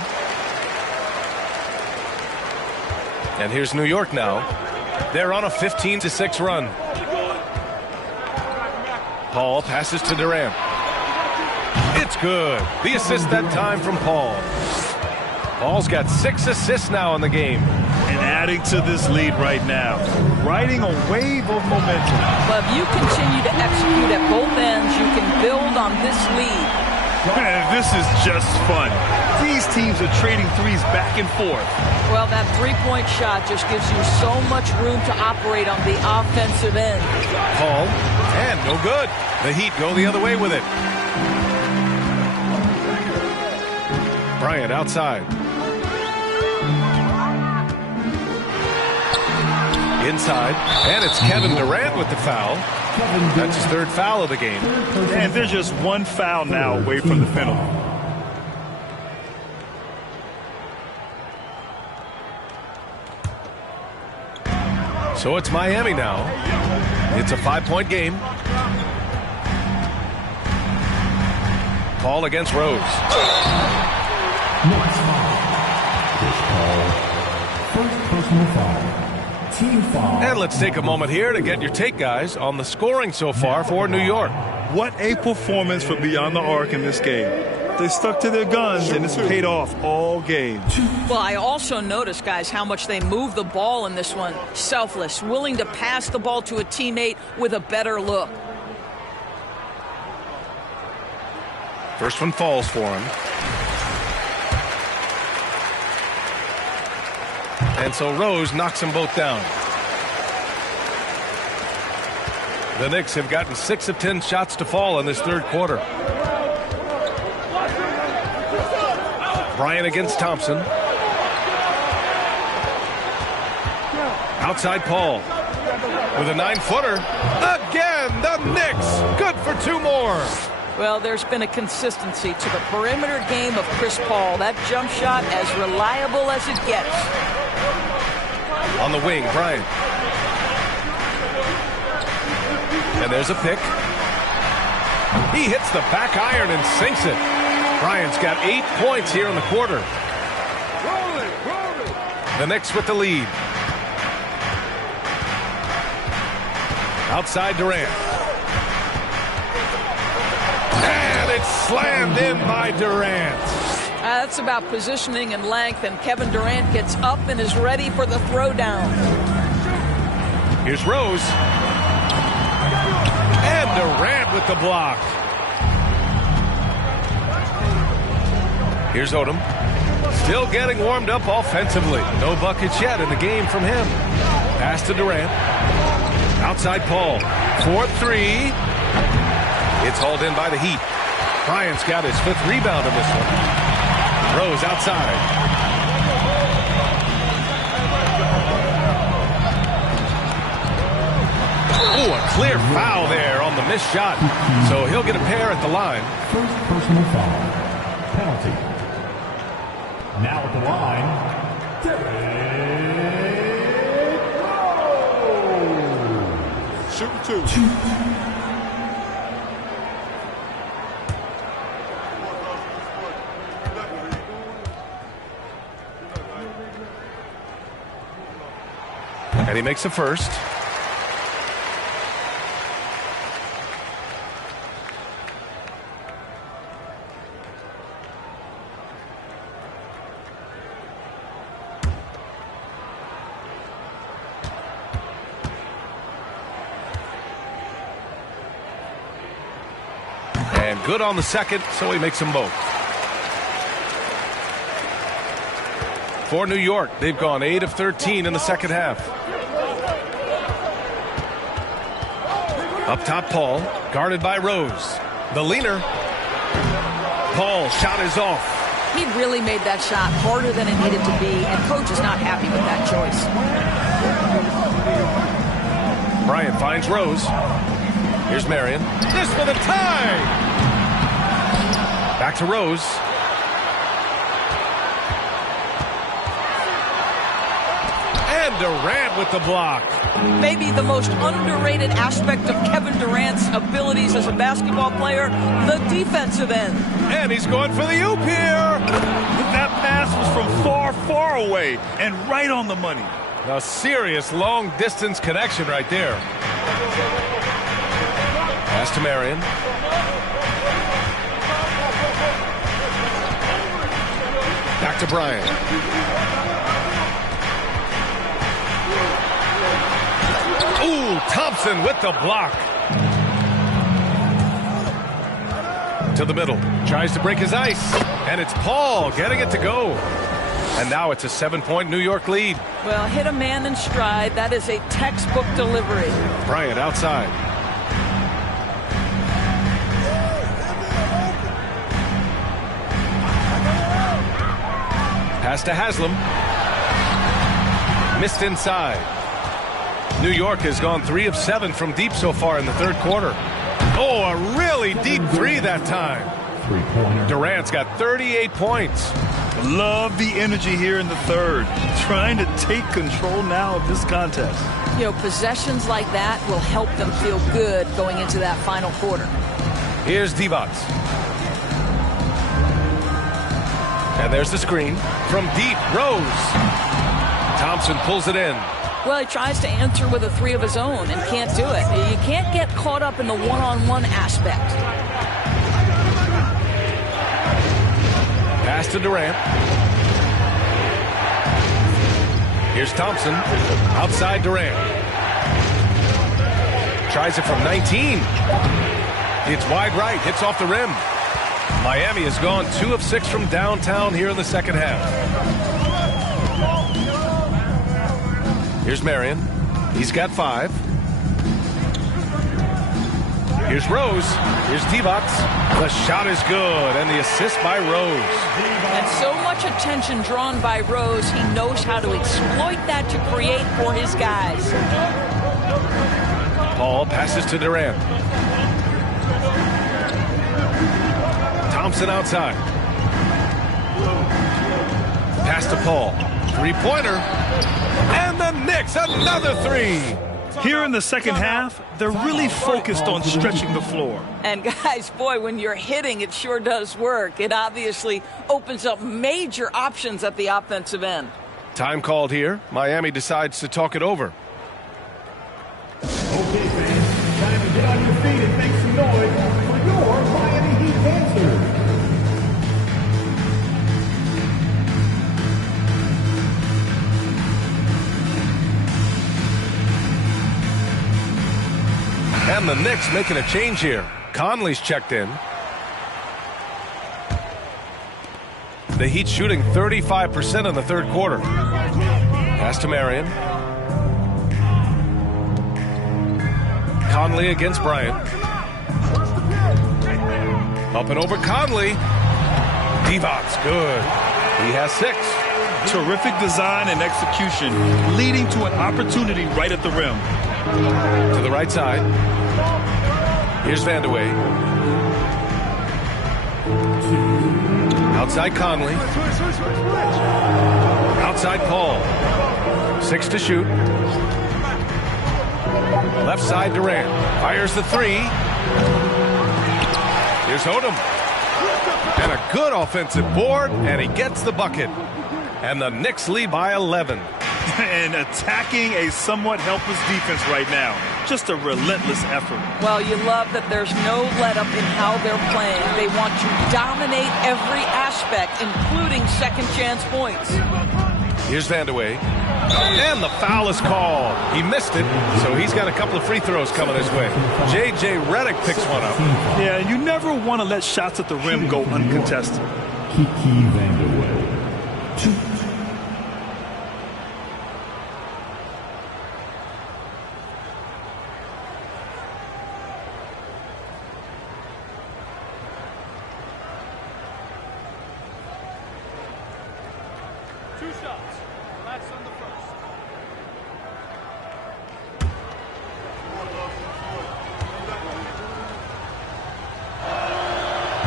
And here's New York now. They're on a 15-6 run. Paul passes to Durant. It's good. The assist that time from Paul. Paul's got 6 assists now in the game. And adding to this lead right now. Riding a wave of momentum. But if you continue to execute at both ends, you can build on this lead. Man, this is just fun. These teams are trading threes back and forth. Well, that three-point shot just gives you so much room to operate on the offensive end. Paul, and no good. The Heat go the other way with it. Bryant outside. Inside, and it's Kevin Durant with the foul. That's his third foul of the game. And they're just one foul now away from the penalty. So it's Miami now. It's a 5-point game. Paul against Rose. Next foul. Chris Paul. First personal foul. Team foul. And let's take a moment here to get your take, guys, on the scoring so far for New York. What a performance for Beyond the Arc in this game. They stuck to their guns, and it's paid off all game. Well, I also noticed, guys, how much they move the ball in this one. Selfless, willing to pass the ball to a teammate with a better look. First one falls for him. And so Rose knocks them both down. The Knicks have gotten 6 of 10 shots to fall in this third quarter. Bryant against Thompson. Outside Paul. With a 9-footer. Again, the Knicks. Good for 2 more. Well, there's been a consistency to the perimeter game of Chris Paul. That jump shot as reliable as it gets. On the wing, Bryant. And there's a pick. He hits the back iron and sinks it. Bryant's got 8 points here in the quarter. The Knicks with the lead. Outside Durant. And it's slammed in by Durant. That's about positioning and length, and Kevin Durant gets up and is ready for the throwdown. Here's Rose. And Durant with the block. Here's Odom. Still getting warmed up offensively. No buckets yet in the game from him. Pass to Durant. Outside Paul. 4-3. It's hauled in by the Heat. Bryant's got his 5th rebound in this one. Rose outside. Oh, a clear foul there on the missed shot. So he'll get a pair at the line. First personal foul. Penalty. Now at the line, Derrick Rose. Shooting 2. And he makes the first. And good on the second, so he makes them both. For New York, they've gone 8 of 13 in the second half. Up top, Paul, guarded by Rose. The leaner. Paul, shot is off. He really made that shot harder than it needed to be, and coach is not happy with that choice. Bryant finds Rose. Here's Marion. This for the tie! Back to Rose. And Durant with the block. Maybe the most underrated aspect of Kevin Durant's abilities as a basketball player, the defensive end. And he's going for the oop here. That pass was from far, far away and right on the money. A serious long-distance connection right there. Pass to Marion. Back to Bryant. Ooh, Thompson with the block. To the middle. Tries to break his ice. And it's Paul getting it to go. And now it's a 7-point New York lead. Well, hit a man in stride. That is a textbook delivery. Bryant outside. Pass to Haslam. Missed inside. New York has gone 3 of 7 from deep so far in the third quarter. Oh, a really deep three that time. Durant's got 38 points. Love the energy here in the third. Trying to take control now of this contest. You know, possessions like that will help them feel good going into that final quarter. Here's Divac. And there's the screen. From deep, Rose. Thompson pulls it in. Well, he tries to answer with a three of his own and can't do it. You can't get caught up in the one-on-one aspect. Pass to Durant. Here's Thompson. Outside Durant. Tries it from 19. It's wide right. Hits off the rim. Miami has gone 2 of 6 from downtown here in the second half. Here's Marion. He's got 5. Here's Rose. Here's Divac. The shot is good, and the assist by Rose. And so much attention drawn by Rose, he knows how to exploit that to create for his guys. Paul passes to Durant. Thompson outside. Pass to Paul. Three-pointer. And the Knicks, another 3. Here in the second half, they're really focused on stretching the floor. And guys, boy, when you're hitting, it sure does work. It obviously opens up major options at the offensive end. Time called here. Miami decides to talk it over. Okay, fans, time to get on your feet and make some noise for your Miami Heat dancers. And the Knicks making a change here. Conley's checked in. The Heat shooting 35% in the third quarter. Pass to Marion. Conley against Bryant. Up and over Conley. Divac's good. He has 6. Terrific design and execution, leading to an opportunity right at the rim. To the right side. Here's Vandeweghe. Outside Conley. Outside Paul. 6 to shoot. Left side Durant. Fires the 3. Here's Odom. And a good offensive board, and he gets the bucket. And the Knicks lead by 11. And attacking a somewhat helpless defense right now. Just a relentless effort. Well, you love that there's no let-up in how they're playing. They want to dominate every aspect, including second-chance points. Here's Vandeweghe. And the foul is called. He missed it, so he's got a couple of free throws coming his way. J.J. Redick picks one up. Yeah, you never want to let shots at the rim go uncontested. Kiki Vandeweghe. 2.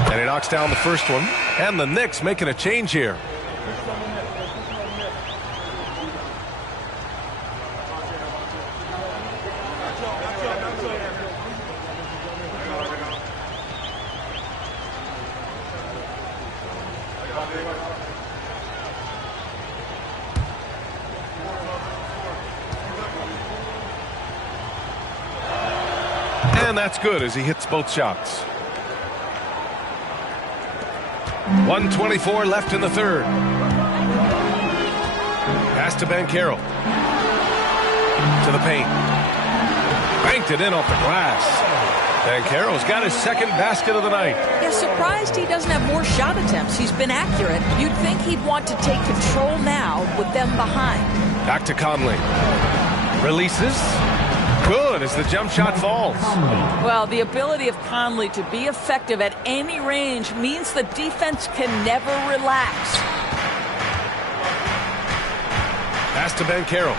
And he knocks down the first one. And the Knicks making a change here. And that's good as he hits both shots. 1:24 left in the third. Pass to Banchero. To the paint. Banked it in off the glass. Banchero's got his second basket of the night. Yeah, surprised he doesn't have more shot attempts. He's been accurate. You'd think he'd want to take control now with them behind. Back to Conley. Releases. Good as the jump shot falls. Well, the ability of Conley to be effective at any range means the defense can never relax. Pass to Banchero.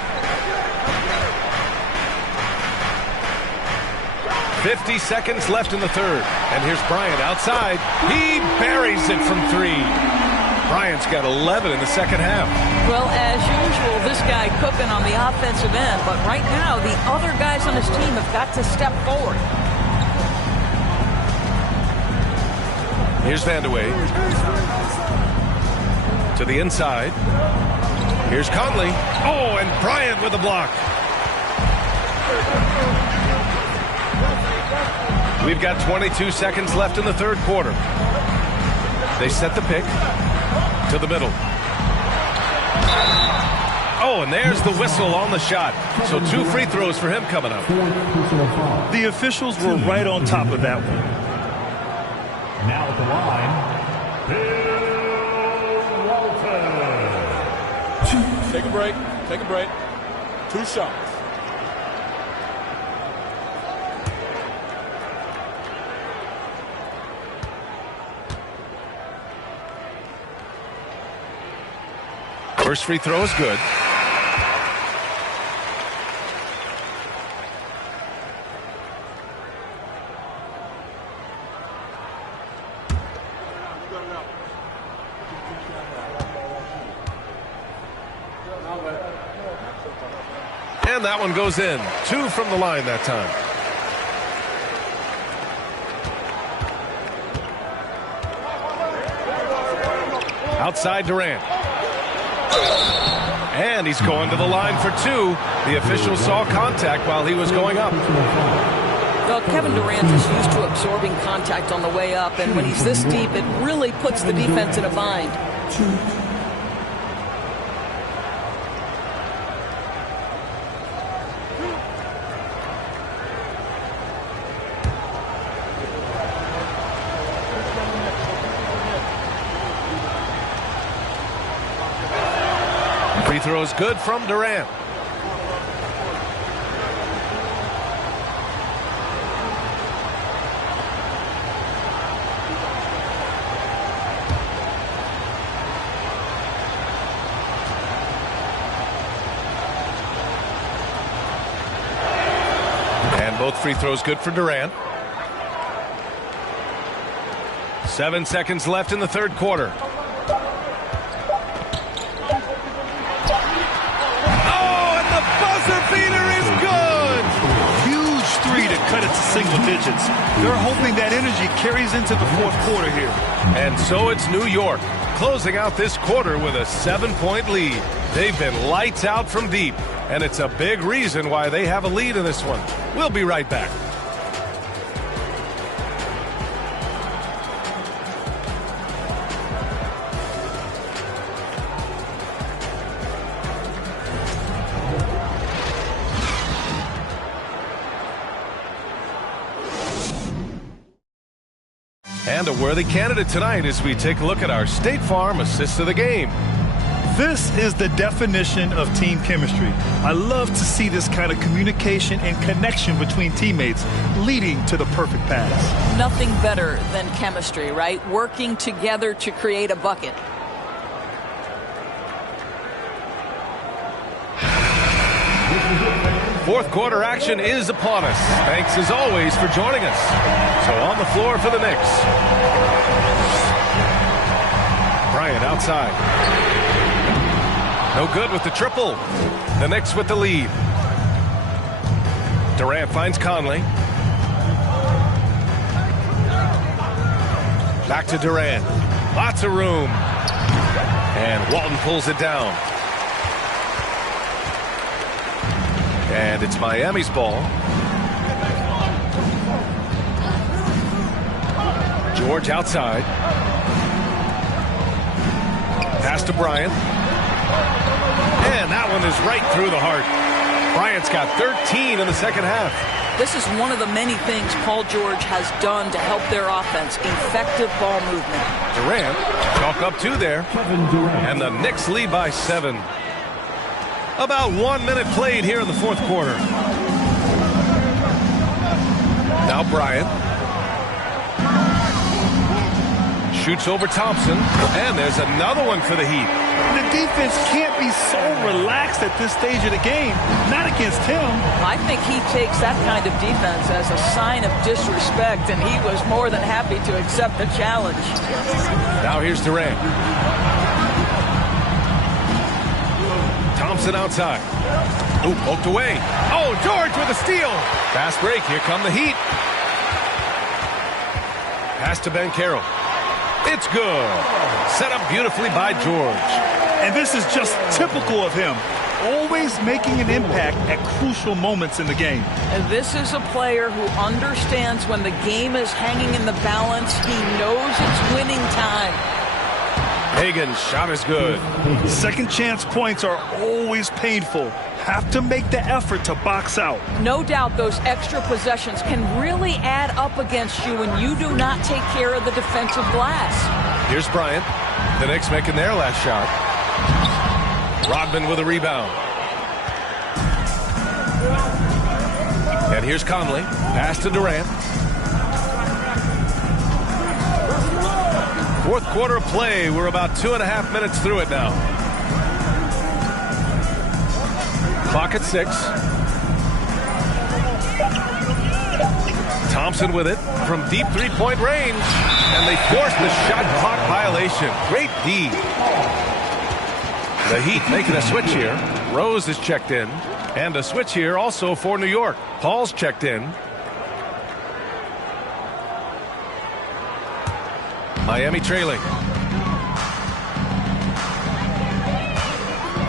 50 seconds left in the third. And here's Bryant outside. He buries it from three. Bryant's got 11 in the second half. Well, as usual, this guy cooking on the offensive end. But right now, the other guys on his team have got to step forward. Here's Vandeweghe. To the inside. Here's Conley. Oh, and Bryant with the block. We've got 22 seconds left in the third quarter. They set the pick to the middle. Oh, and there's the whistle on the shot. So 2 free throws for him coming up. The officials were right on top of that one. Now at the line, Bill Walton. Take a break. Take a break. 2 shots. First free throw is good. And that one goes in. 2 from the line that time. Outside Durant. And he's going to the line for 2. The official saw contact while he was going up. Well, Kevin Durant is used to absorbing contact on the way up, and when he's this deep, it really puts the defense in a bind. Free throw is good from Durant. And both free throws good for Durant. 7 seconds left in the third quarter. Cut it to single digits. They're hoping that energy carries into the fourth quarter here. And so it's New York closing out this quarter with a 7-point lead. They've been lights out from deep, and it's a big reason why they have a lead in this one. We'll be right back. And a worthy candidate tonight as we take a look at our State Farm assist of the game. This is the definition of team chemistry. I love to see this kind of communication and connection between teammates leading to the perfect pass. Nothing better than chemistry, right? Working together to create a bucket. Fourth quarter action is upon us. Thanks as always for joining us. So on the floor for the Knicks. Bryant outside. No good with the triple. The Knicks with the lead. Durant finds Conley. Back to Durant. Lots of room. And Walton pulls it down. And it's Miami's ball. George outside. Pass to Bryant. And that one is right through the heart. Bryant's got 13 in the second half. This is one of the many things Paul George has done to help their offense. Effective ball movement. Durant, chalk up 2 there. And the Knicks lead by 7. About 1 minute played here in the fourth quarter. Now Bryant. Shoots over Thompson. And there's another one for the Heat. The defense can't be so relaxed at this stage of the game. Not against him. I think he takes that kind of defense as a sign of disrespect, and he was more than happy to accept the challenge. Now here's Durant. Thompson outside. Ooh, poked away. Oh, George with a steal. Fast break. Here come the Heat. Pass to Banchero. It's good. Set up beautifully by George. And this is just typical of him. Always making an impact at crucial moments in the game. And this is a player who understands when the game is hanging in the balance. He knows it's winning time. Hagan's shot is good. Second chance points are always painful. Have to make the effort to box out. No doubt those extra possessions can really add up against you when you do not take care of the defensive glass. Here's Bryant. The Knicks making their last shot. Rodman with a rebound. And here's Conley. Pass to Durant. Fourth quarter play. We're about 2.5 minutes through it now. Clock at 6. Thompson with it from deep three-point range. And they force the shot clock violation. Great D. The Heat making a switch here. Rose is checked in. And a switch here also for New York. Paul's checked in. Miami trailing.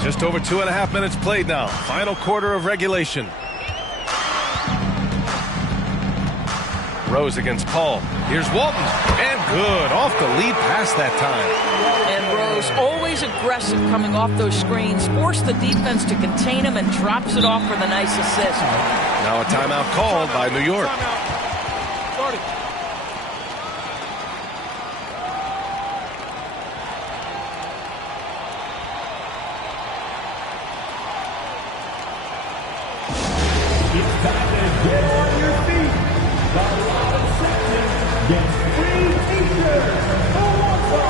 Just over 2.5 minutes played now. Final quarter of regulation. Rose against Paul. Here's Walton. And good. Off the lead pass that time. And Rose, always aggressive coming off those screens. Force the defense to contain him and drops it off for the nice assist. Now a timeout called by New York. It's time to get on your feet. The Rollins section gets free t-shirts for Whopper.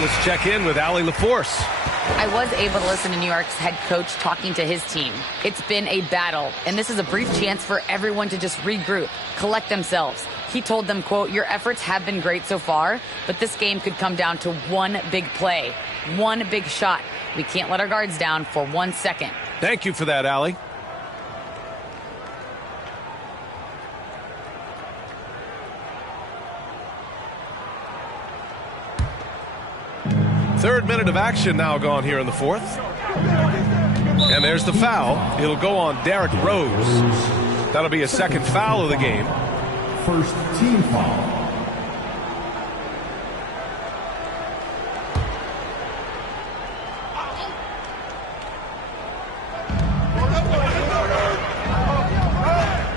Let's check in with Allie LaForce. I was able to listen to New York's head coach talking to his team. It's been a battle, and this is a brief chance for everyone to just regroup, collect themselves. He told them, quote, "Your efforts have been great so far, but this game could come down to one big play, one big shot. We can't let our guards down for 1 second." Thank you for that, Allie. Third minute of action now gone here in the fourth. And there's the foul. It'll go on Derrick Rose. That'll be a second foul of the game. First team foul.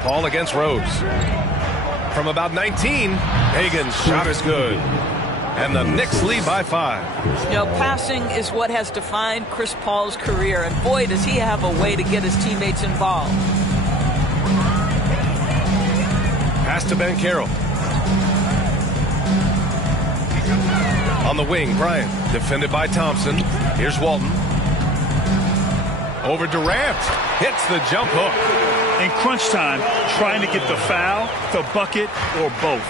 Paul against Rose. From about 19, Hagan's shot is good. And the Knicks lead by 5. You know, passing is what has defined Chris Paul's career, and boy, does he have a way to get his teammates involved. Pass to Banchero. On the wing, Bryant, defended by Thompson. Here's Walton. Over Durant, hits the jump hook. In crunch time, trying to get the foul, the bucket, or both.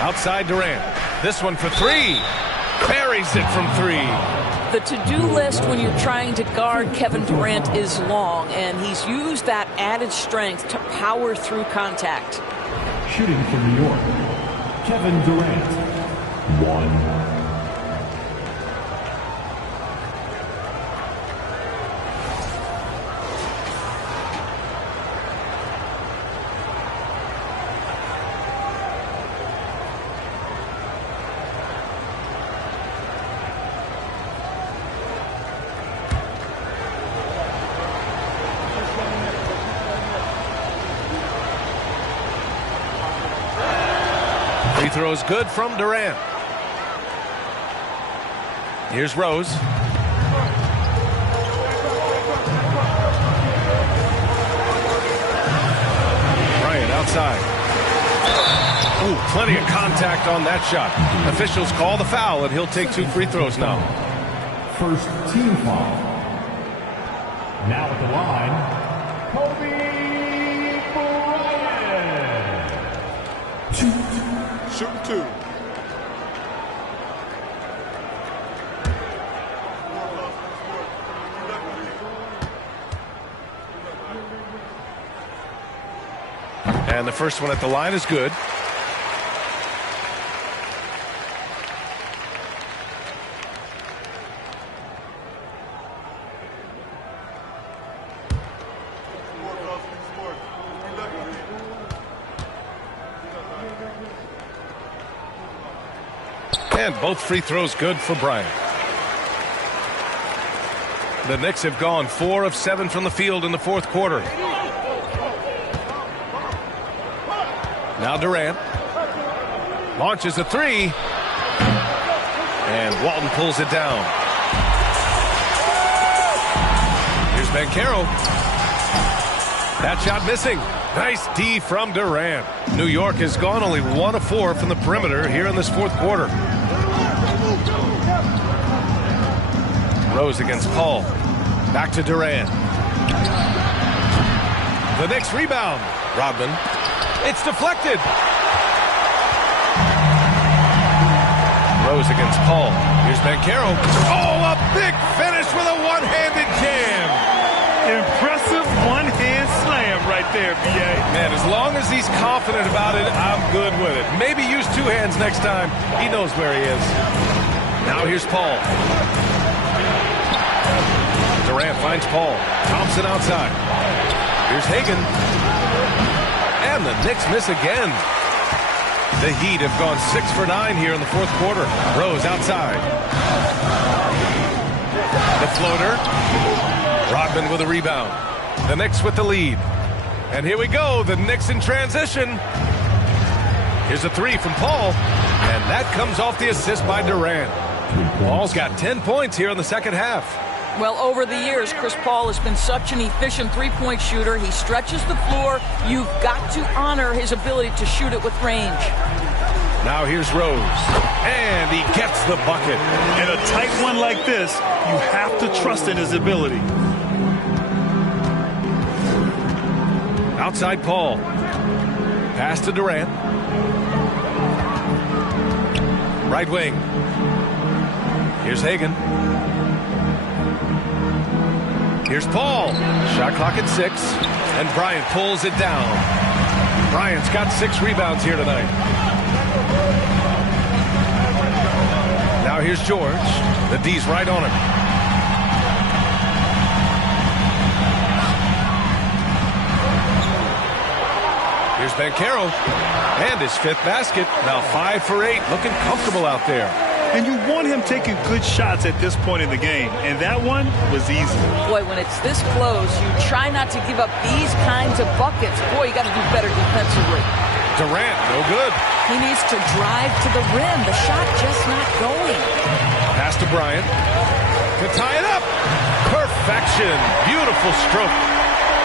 Outside Durant. This one for 3. Buries it from 3. The to-do list when you're trying to guard Kevin Durant is long, and he's used that added strength to power through contact. Shooting for New York, Kevin Durant. 1. Free throws good from Durant. Here's Rose. Bryant outside. Ooh, plenty of contact on that shot. Officials call the foul, and he'll take 2 free throws now. First team foul. Now at the line, Kobe Bryant. 2. Shooting 2. And the first one at the line is good. And both free throws good for Bryant. The Knicks have gone 4 of 7 from the field in the fourth quarter. Now Durant launches a 3. And Walton pulls it down. Here's Banchero. That shot missing. Nice D from Durant. New York has gone only 1 of 4 from the perimeter here in this fourth quarter. Rose against Paul. Back to Durant. The Knicks rebound. Rodman. It's deflected. Rose against Paul. Here's Banchero. Oh, a big finish with a one-handed jam. Impressive one-hand slam right there, B.A. Man, as long as he's confident about it, I'm good with it. Maybe use 2 hands next time. He knows where he is. Now here's Paul. Durant finds Paul. Thompson outside. Here's Hagan. And the Knicks miss again. The Heat have gone 6 for 9 here in the fourth quarter. Rose outside. The floater. Rodman with a rebound. The Knicks with the lead. And here we go. The Knicks in transition. Here's a 3 from Paul. And that comes off the assist by Durant. Paul's got 10 points here in the second half. Well, over the years, Chris Paul has been such an efficient three-point shooter. He stretches the floor. You've got to honor his ability to shoot it with range. Now here's Rose. And he gets the bucket. In a tight one like this, you have to trust in his ability. Outside Paul. Pass to Durant. Right wing. Here's Hagan. Here's Paul. Shot clock at 6. And Bryant pulls it down. Bryant's got 6 rebounds here tonight. Now here's George. The D's right on him. Here's Banchero. And his 5th basket. Now 5 for 8. Looking comfortable out there. And you want him taking good shots at this point in the game. And that one was easy. Boy, when it's this close, you try not to give up these kinds of buckets. Boy, you got to do better defensively. Durant, no good. He needs to drive to the rim. The shot just not going. Pass to Bryant. To tie it up. Perfection. Beautiful stroke.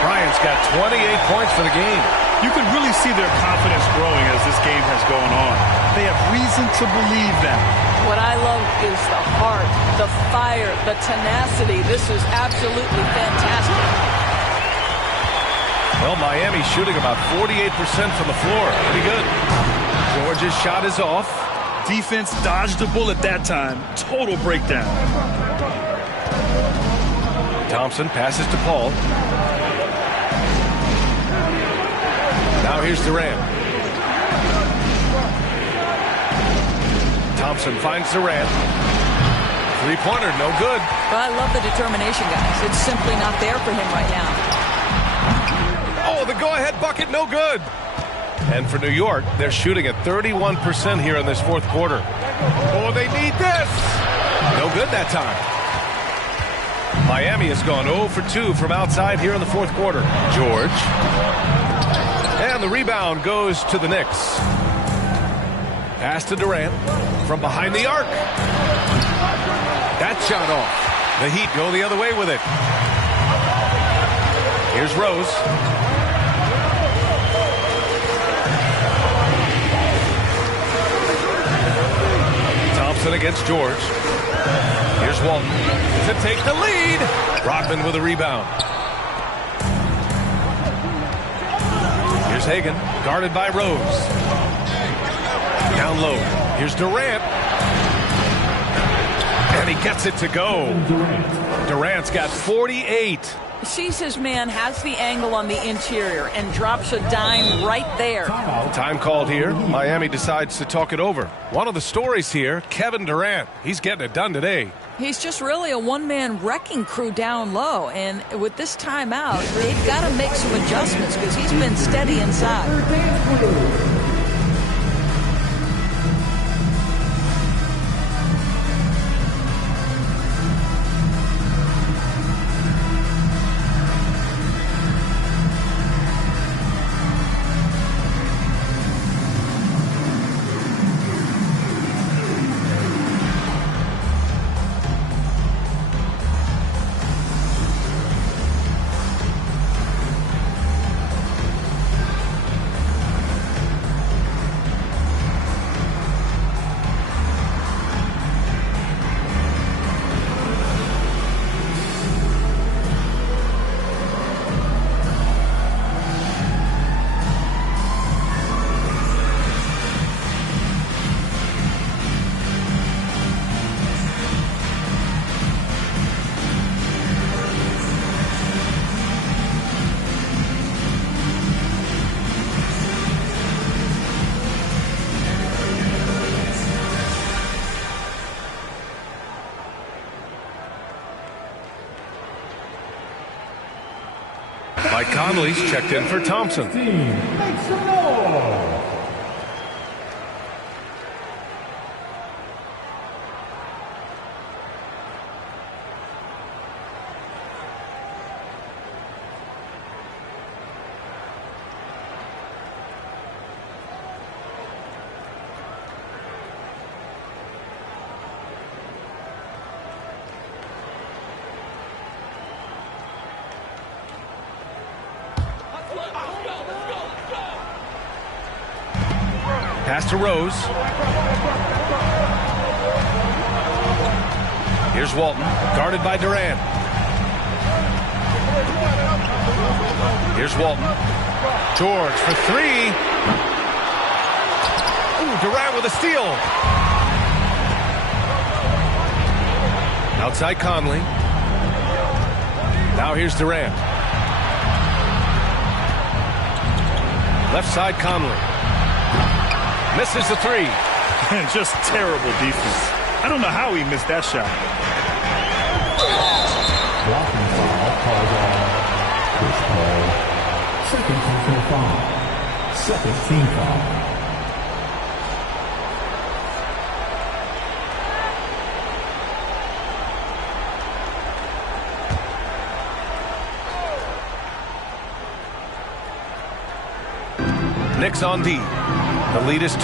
Bryant's got 28 points for the game. You can really see their confidence growing as this game has gone on. They have reason to believe that. What I love is the heart, the fire, the tenacity. This is absolutely fantastic. Well, Miami's shooting about 48% from the floor. Pretty good. George's shot is off. Defense dodged the bullet that time. Total breakdown. Thompson passes to Paul. Now here's Durant. Thompson finds Durant. 3-pointer, no good. But I love the determination, guys. It's simply not there for him right now. Oh, the go-ahead bucket, no good. And for New York, they're shooting at 31% here in this 4th quarter. Oh, they need this. No good that time. Miami has gone 0 for 2 from outside here in the 4th quarter. George. And the rebound goes to the Knicks. Pass to Durant from behind the arc. That shot off. The Heat go the other way with it. Here's Rose. Thompson against George. Here's Walton to take the lead. Rodman with a rebound. Here's Hagan, guarded by Rose. Down low. Here's Durant. And he gets it to go. Durant's got 48. Sees his man, has the angle on the interior, and drops a dime right there. Time called here. Miami decides to talk it over. One of the stories here, Kevin Durant. He's getting it done today. He's just really a one-man wrecking crew down low. And with this timeout, they've got to make some adjustments because he's been steady inside. Mike Conley's checked in for Thompson. Make some noise. Pass to Rose. Here's Walton, guarded by Durant. Here's Walton. George for three. Ooh, Durant with a steal. Outside Conley. Now here's Durant. Left side Conley. Misses the three. And just terrible defense. I don't know how he missed that shot. Blocking foul called on Chris Paul. Second personal foul. Second team foul. Knicks on D. The lead is 2.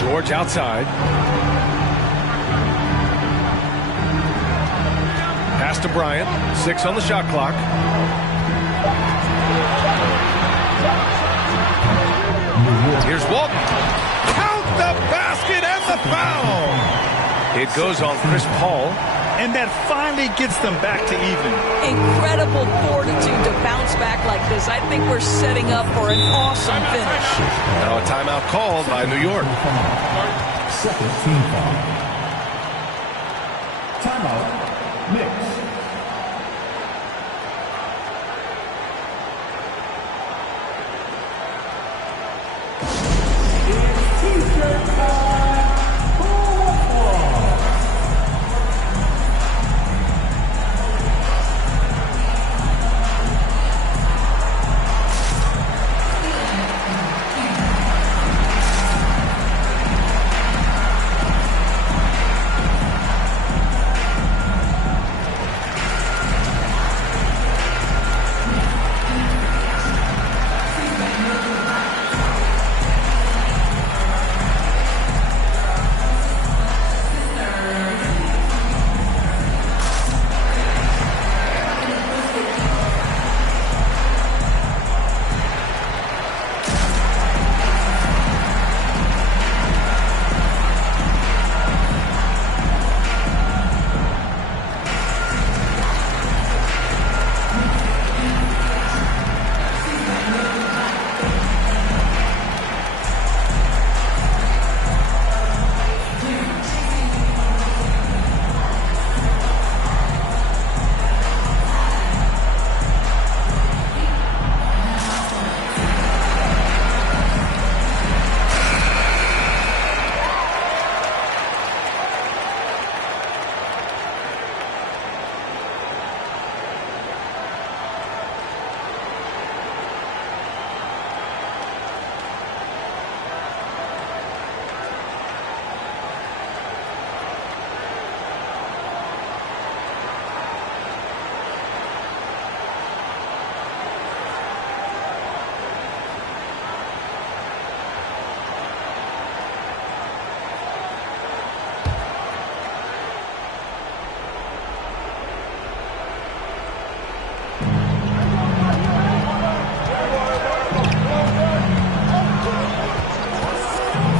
George outside. Pass to Bryant. 6 on the shot clock. Here's Walton. Count the basket and the foul. It goes on Chris Paul. And that finally gets them back to even. Incredible fortitude to bounce back like this. I think we're setting up for an awesome finish. Now a timeout called by New York. Second team foul. Timeout. Knicks. T-shirt time for Whopper.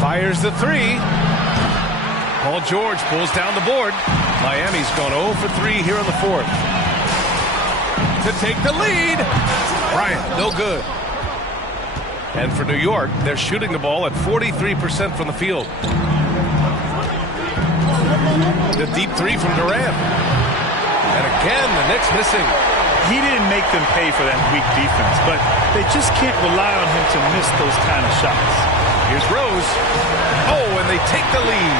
Fires the three. Paul George pulls down the board. Miami's gone 0 for 3 here in the fourth. To take the lead. Bryant, no good. And for New York, they're shooting the ball at 43% from the field. The deep three from Durant. And again, the Knicks missing. He didn't make them pay for that weak defense, but they just can't rely on him to miss those kind of shots. Here's Rose. Oh, and they take the lead.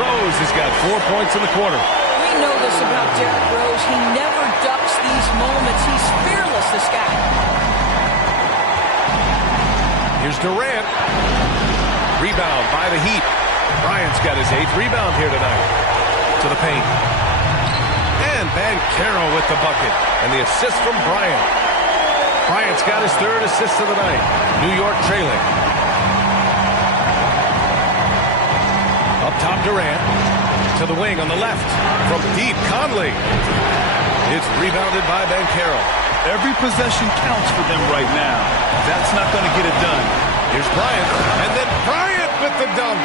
Rose has got 4 points in the quarter. We know this about Derrick Rose. He never ducks these moments. He's fearless, this guy. Here's Durant. Rebound by the Heat. Bryant's got his 8th rebound here tonight. To the paint. And Banchero with the bucket. And the assist from Bryant. Bryant's got his 3rd assist of the night. New York trailing. Up top, Durant. To the wing on the left. From deep, Conley. It's rebounded by Banchero. Every possession counts for them right now. That's not going to get it done. Here's Bryant. And then Bryant with the dunk.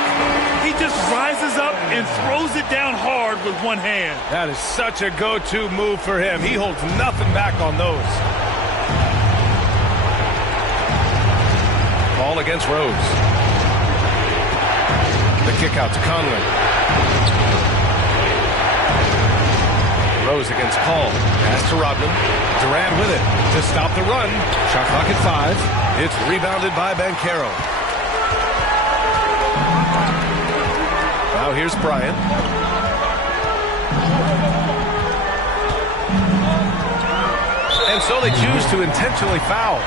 He just rises up and throws it down hard with one hand. That is such a go-to move for him. He holds nothing back on those. call against Rose. The kick out to Conley. Rose against Paul. Pass to Rodman. Durant with it to stop the run. Shot clock at 5. It's rebounded by Banchero. Now here's Bryant. And so they choose to intentionally foul.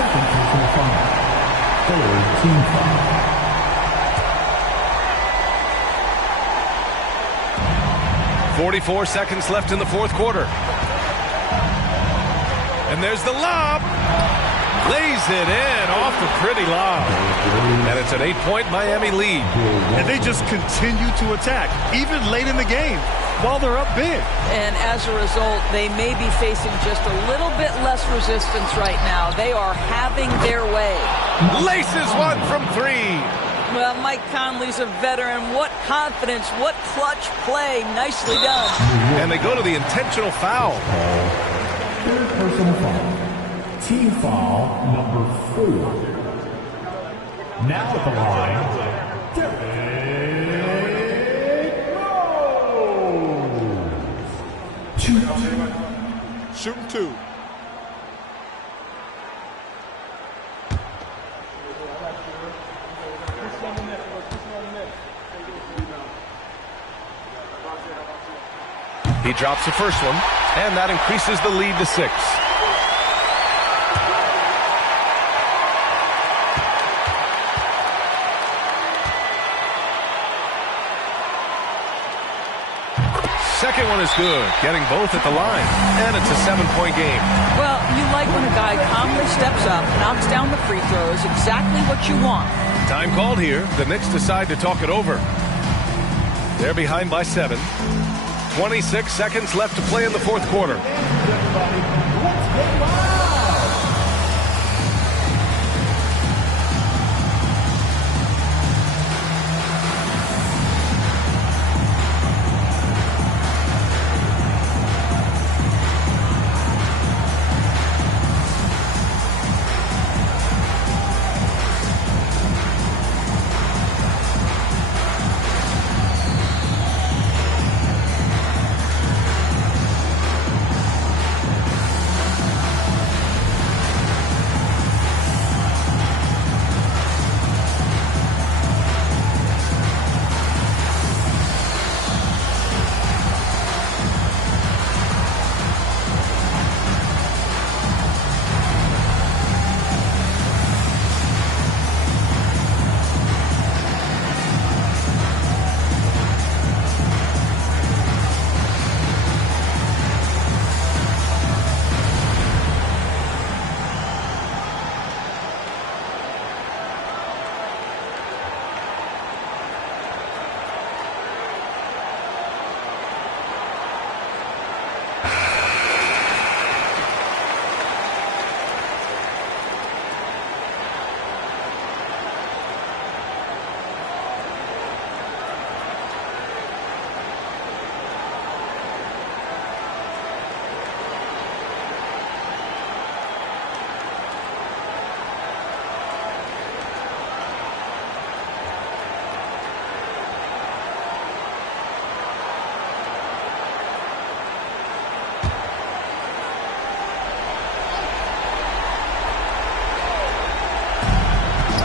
Second personal foul. Third team foul. .44 seconds left in the fourth quarter. And there's the lob. Lays it in off the pretty lob. And it's an 8-point Miami lead. And they just continue to attack, even late in the game, while they're up big. And as a result, they may be facing just a little bit less resistance right now. They are having their way. Laces one from 3. Well, Mike Conley's a veteran. What confidence, what clutch play. Nicely done. And they go to the intentional foul. Third personal foul. Team foul number 4. Now at the line, Derrick Rose. Shooting 2. He drops the first one, and that increases the lead to 6. Second one is good, getting both at the line, and it's a 7-point game. Well, you like when a guy calmly steps up, knocks down the free throws, exactly what you want. Time called here. The Knicks decide to talk it over. They're behind by 7. 26 seconds left to play in the fourth quarter.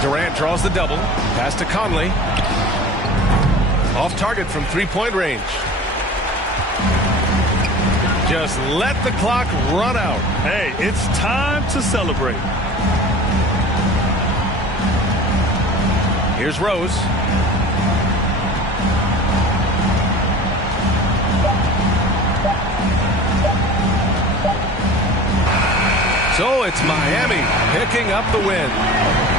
Durant draws the double. Pass to Conley. Off target from three-point range. Just let the clock run out. Hey, it's time to celebrate. Here's Rose. So it's Miami picking up the win.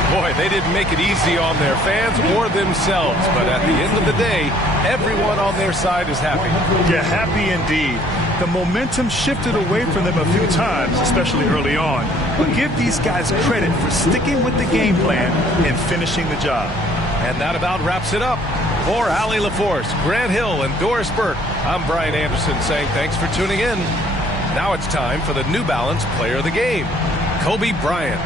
Boy, they didn't make it easy on their fans or themselves, but at the end of the day, everyone on their side is happy. Yeah, happy indeed. The momentum shifted away from them a few times, especially early on. But give these guys credit for sticking with the game plan and finishing the job. And that about wraps it up. For Allie LaForce, Grant Hill, and Doris Burke, I'm Brian Anderson saying thanks for tuning in. Now it's time for the New Balance Player of the Game, Kobe Bryant.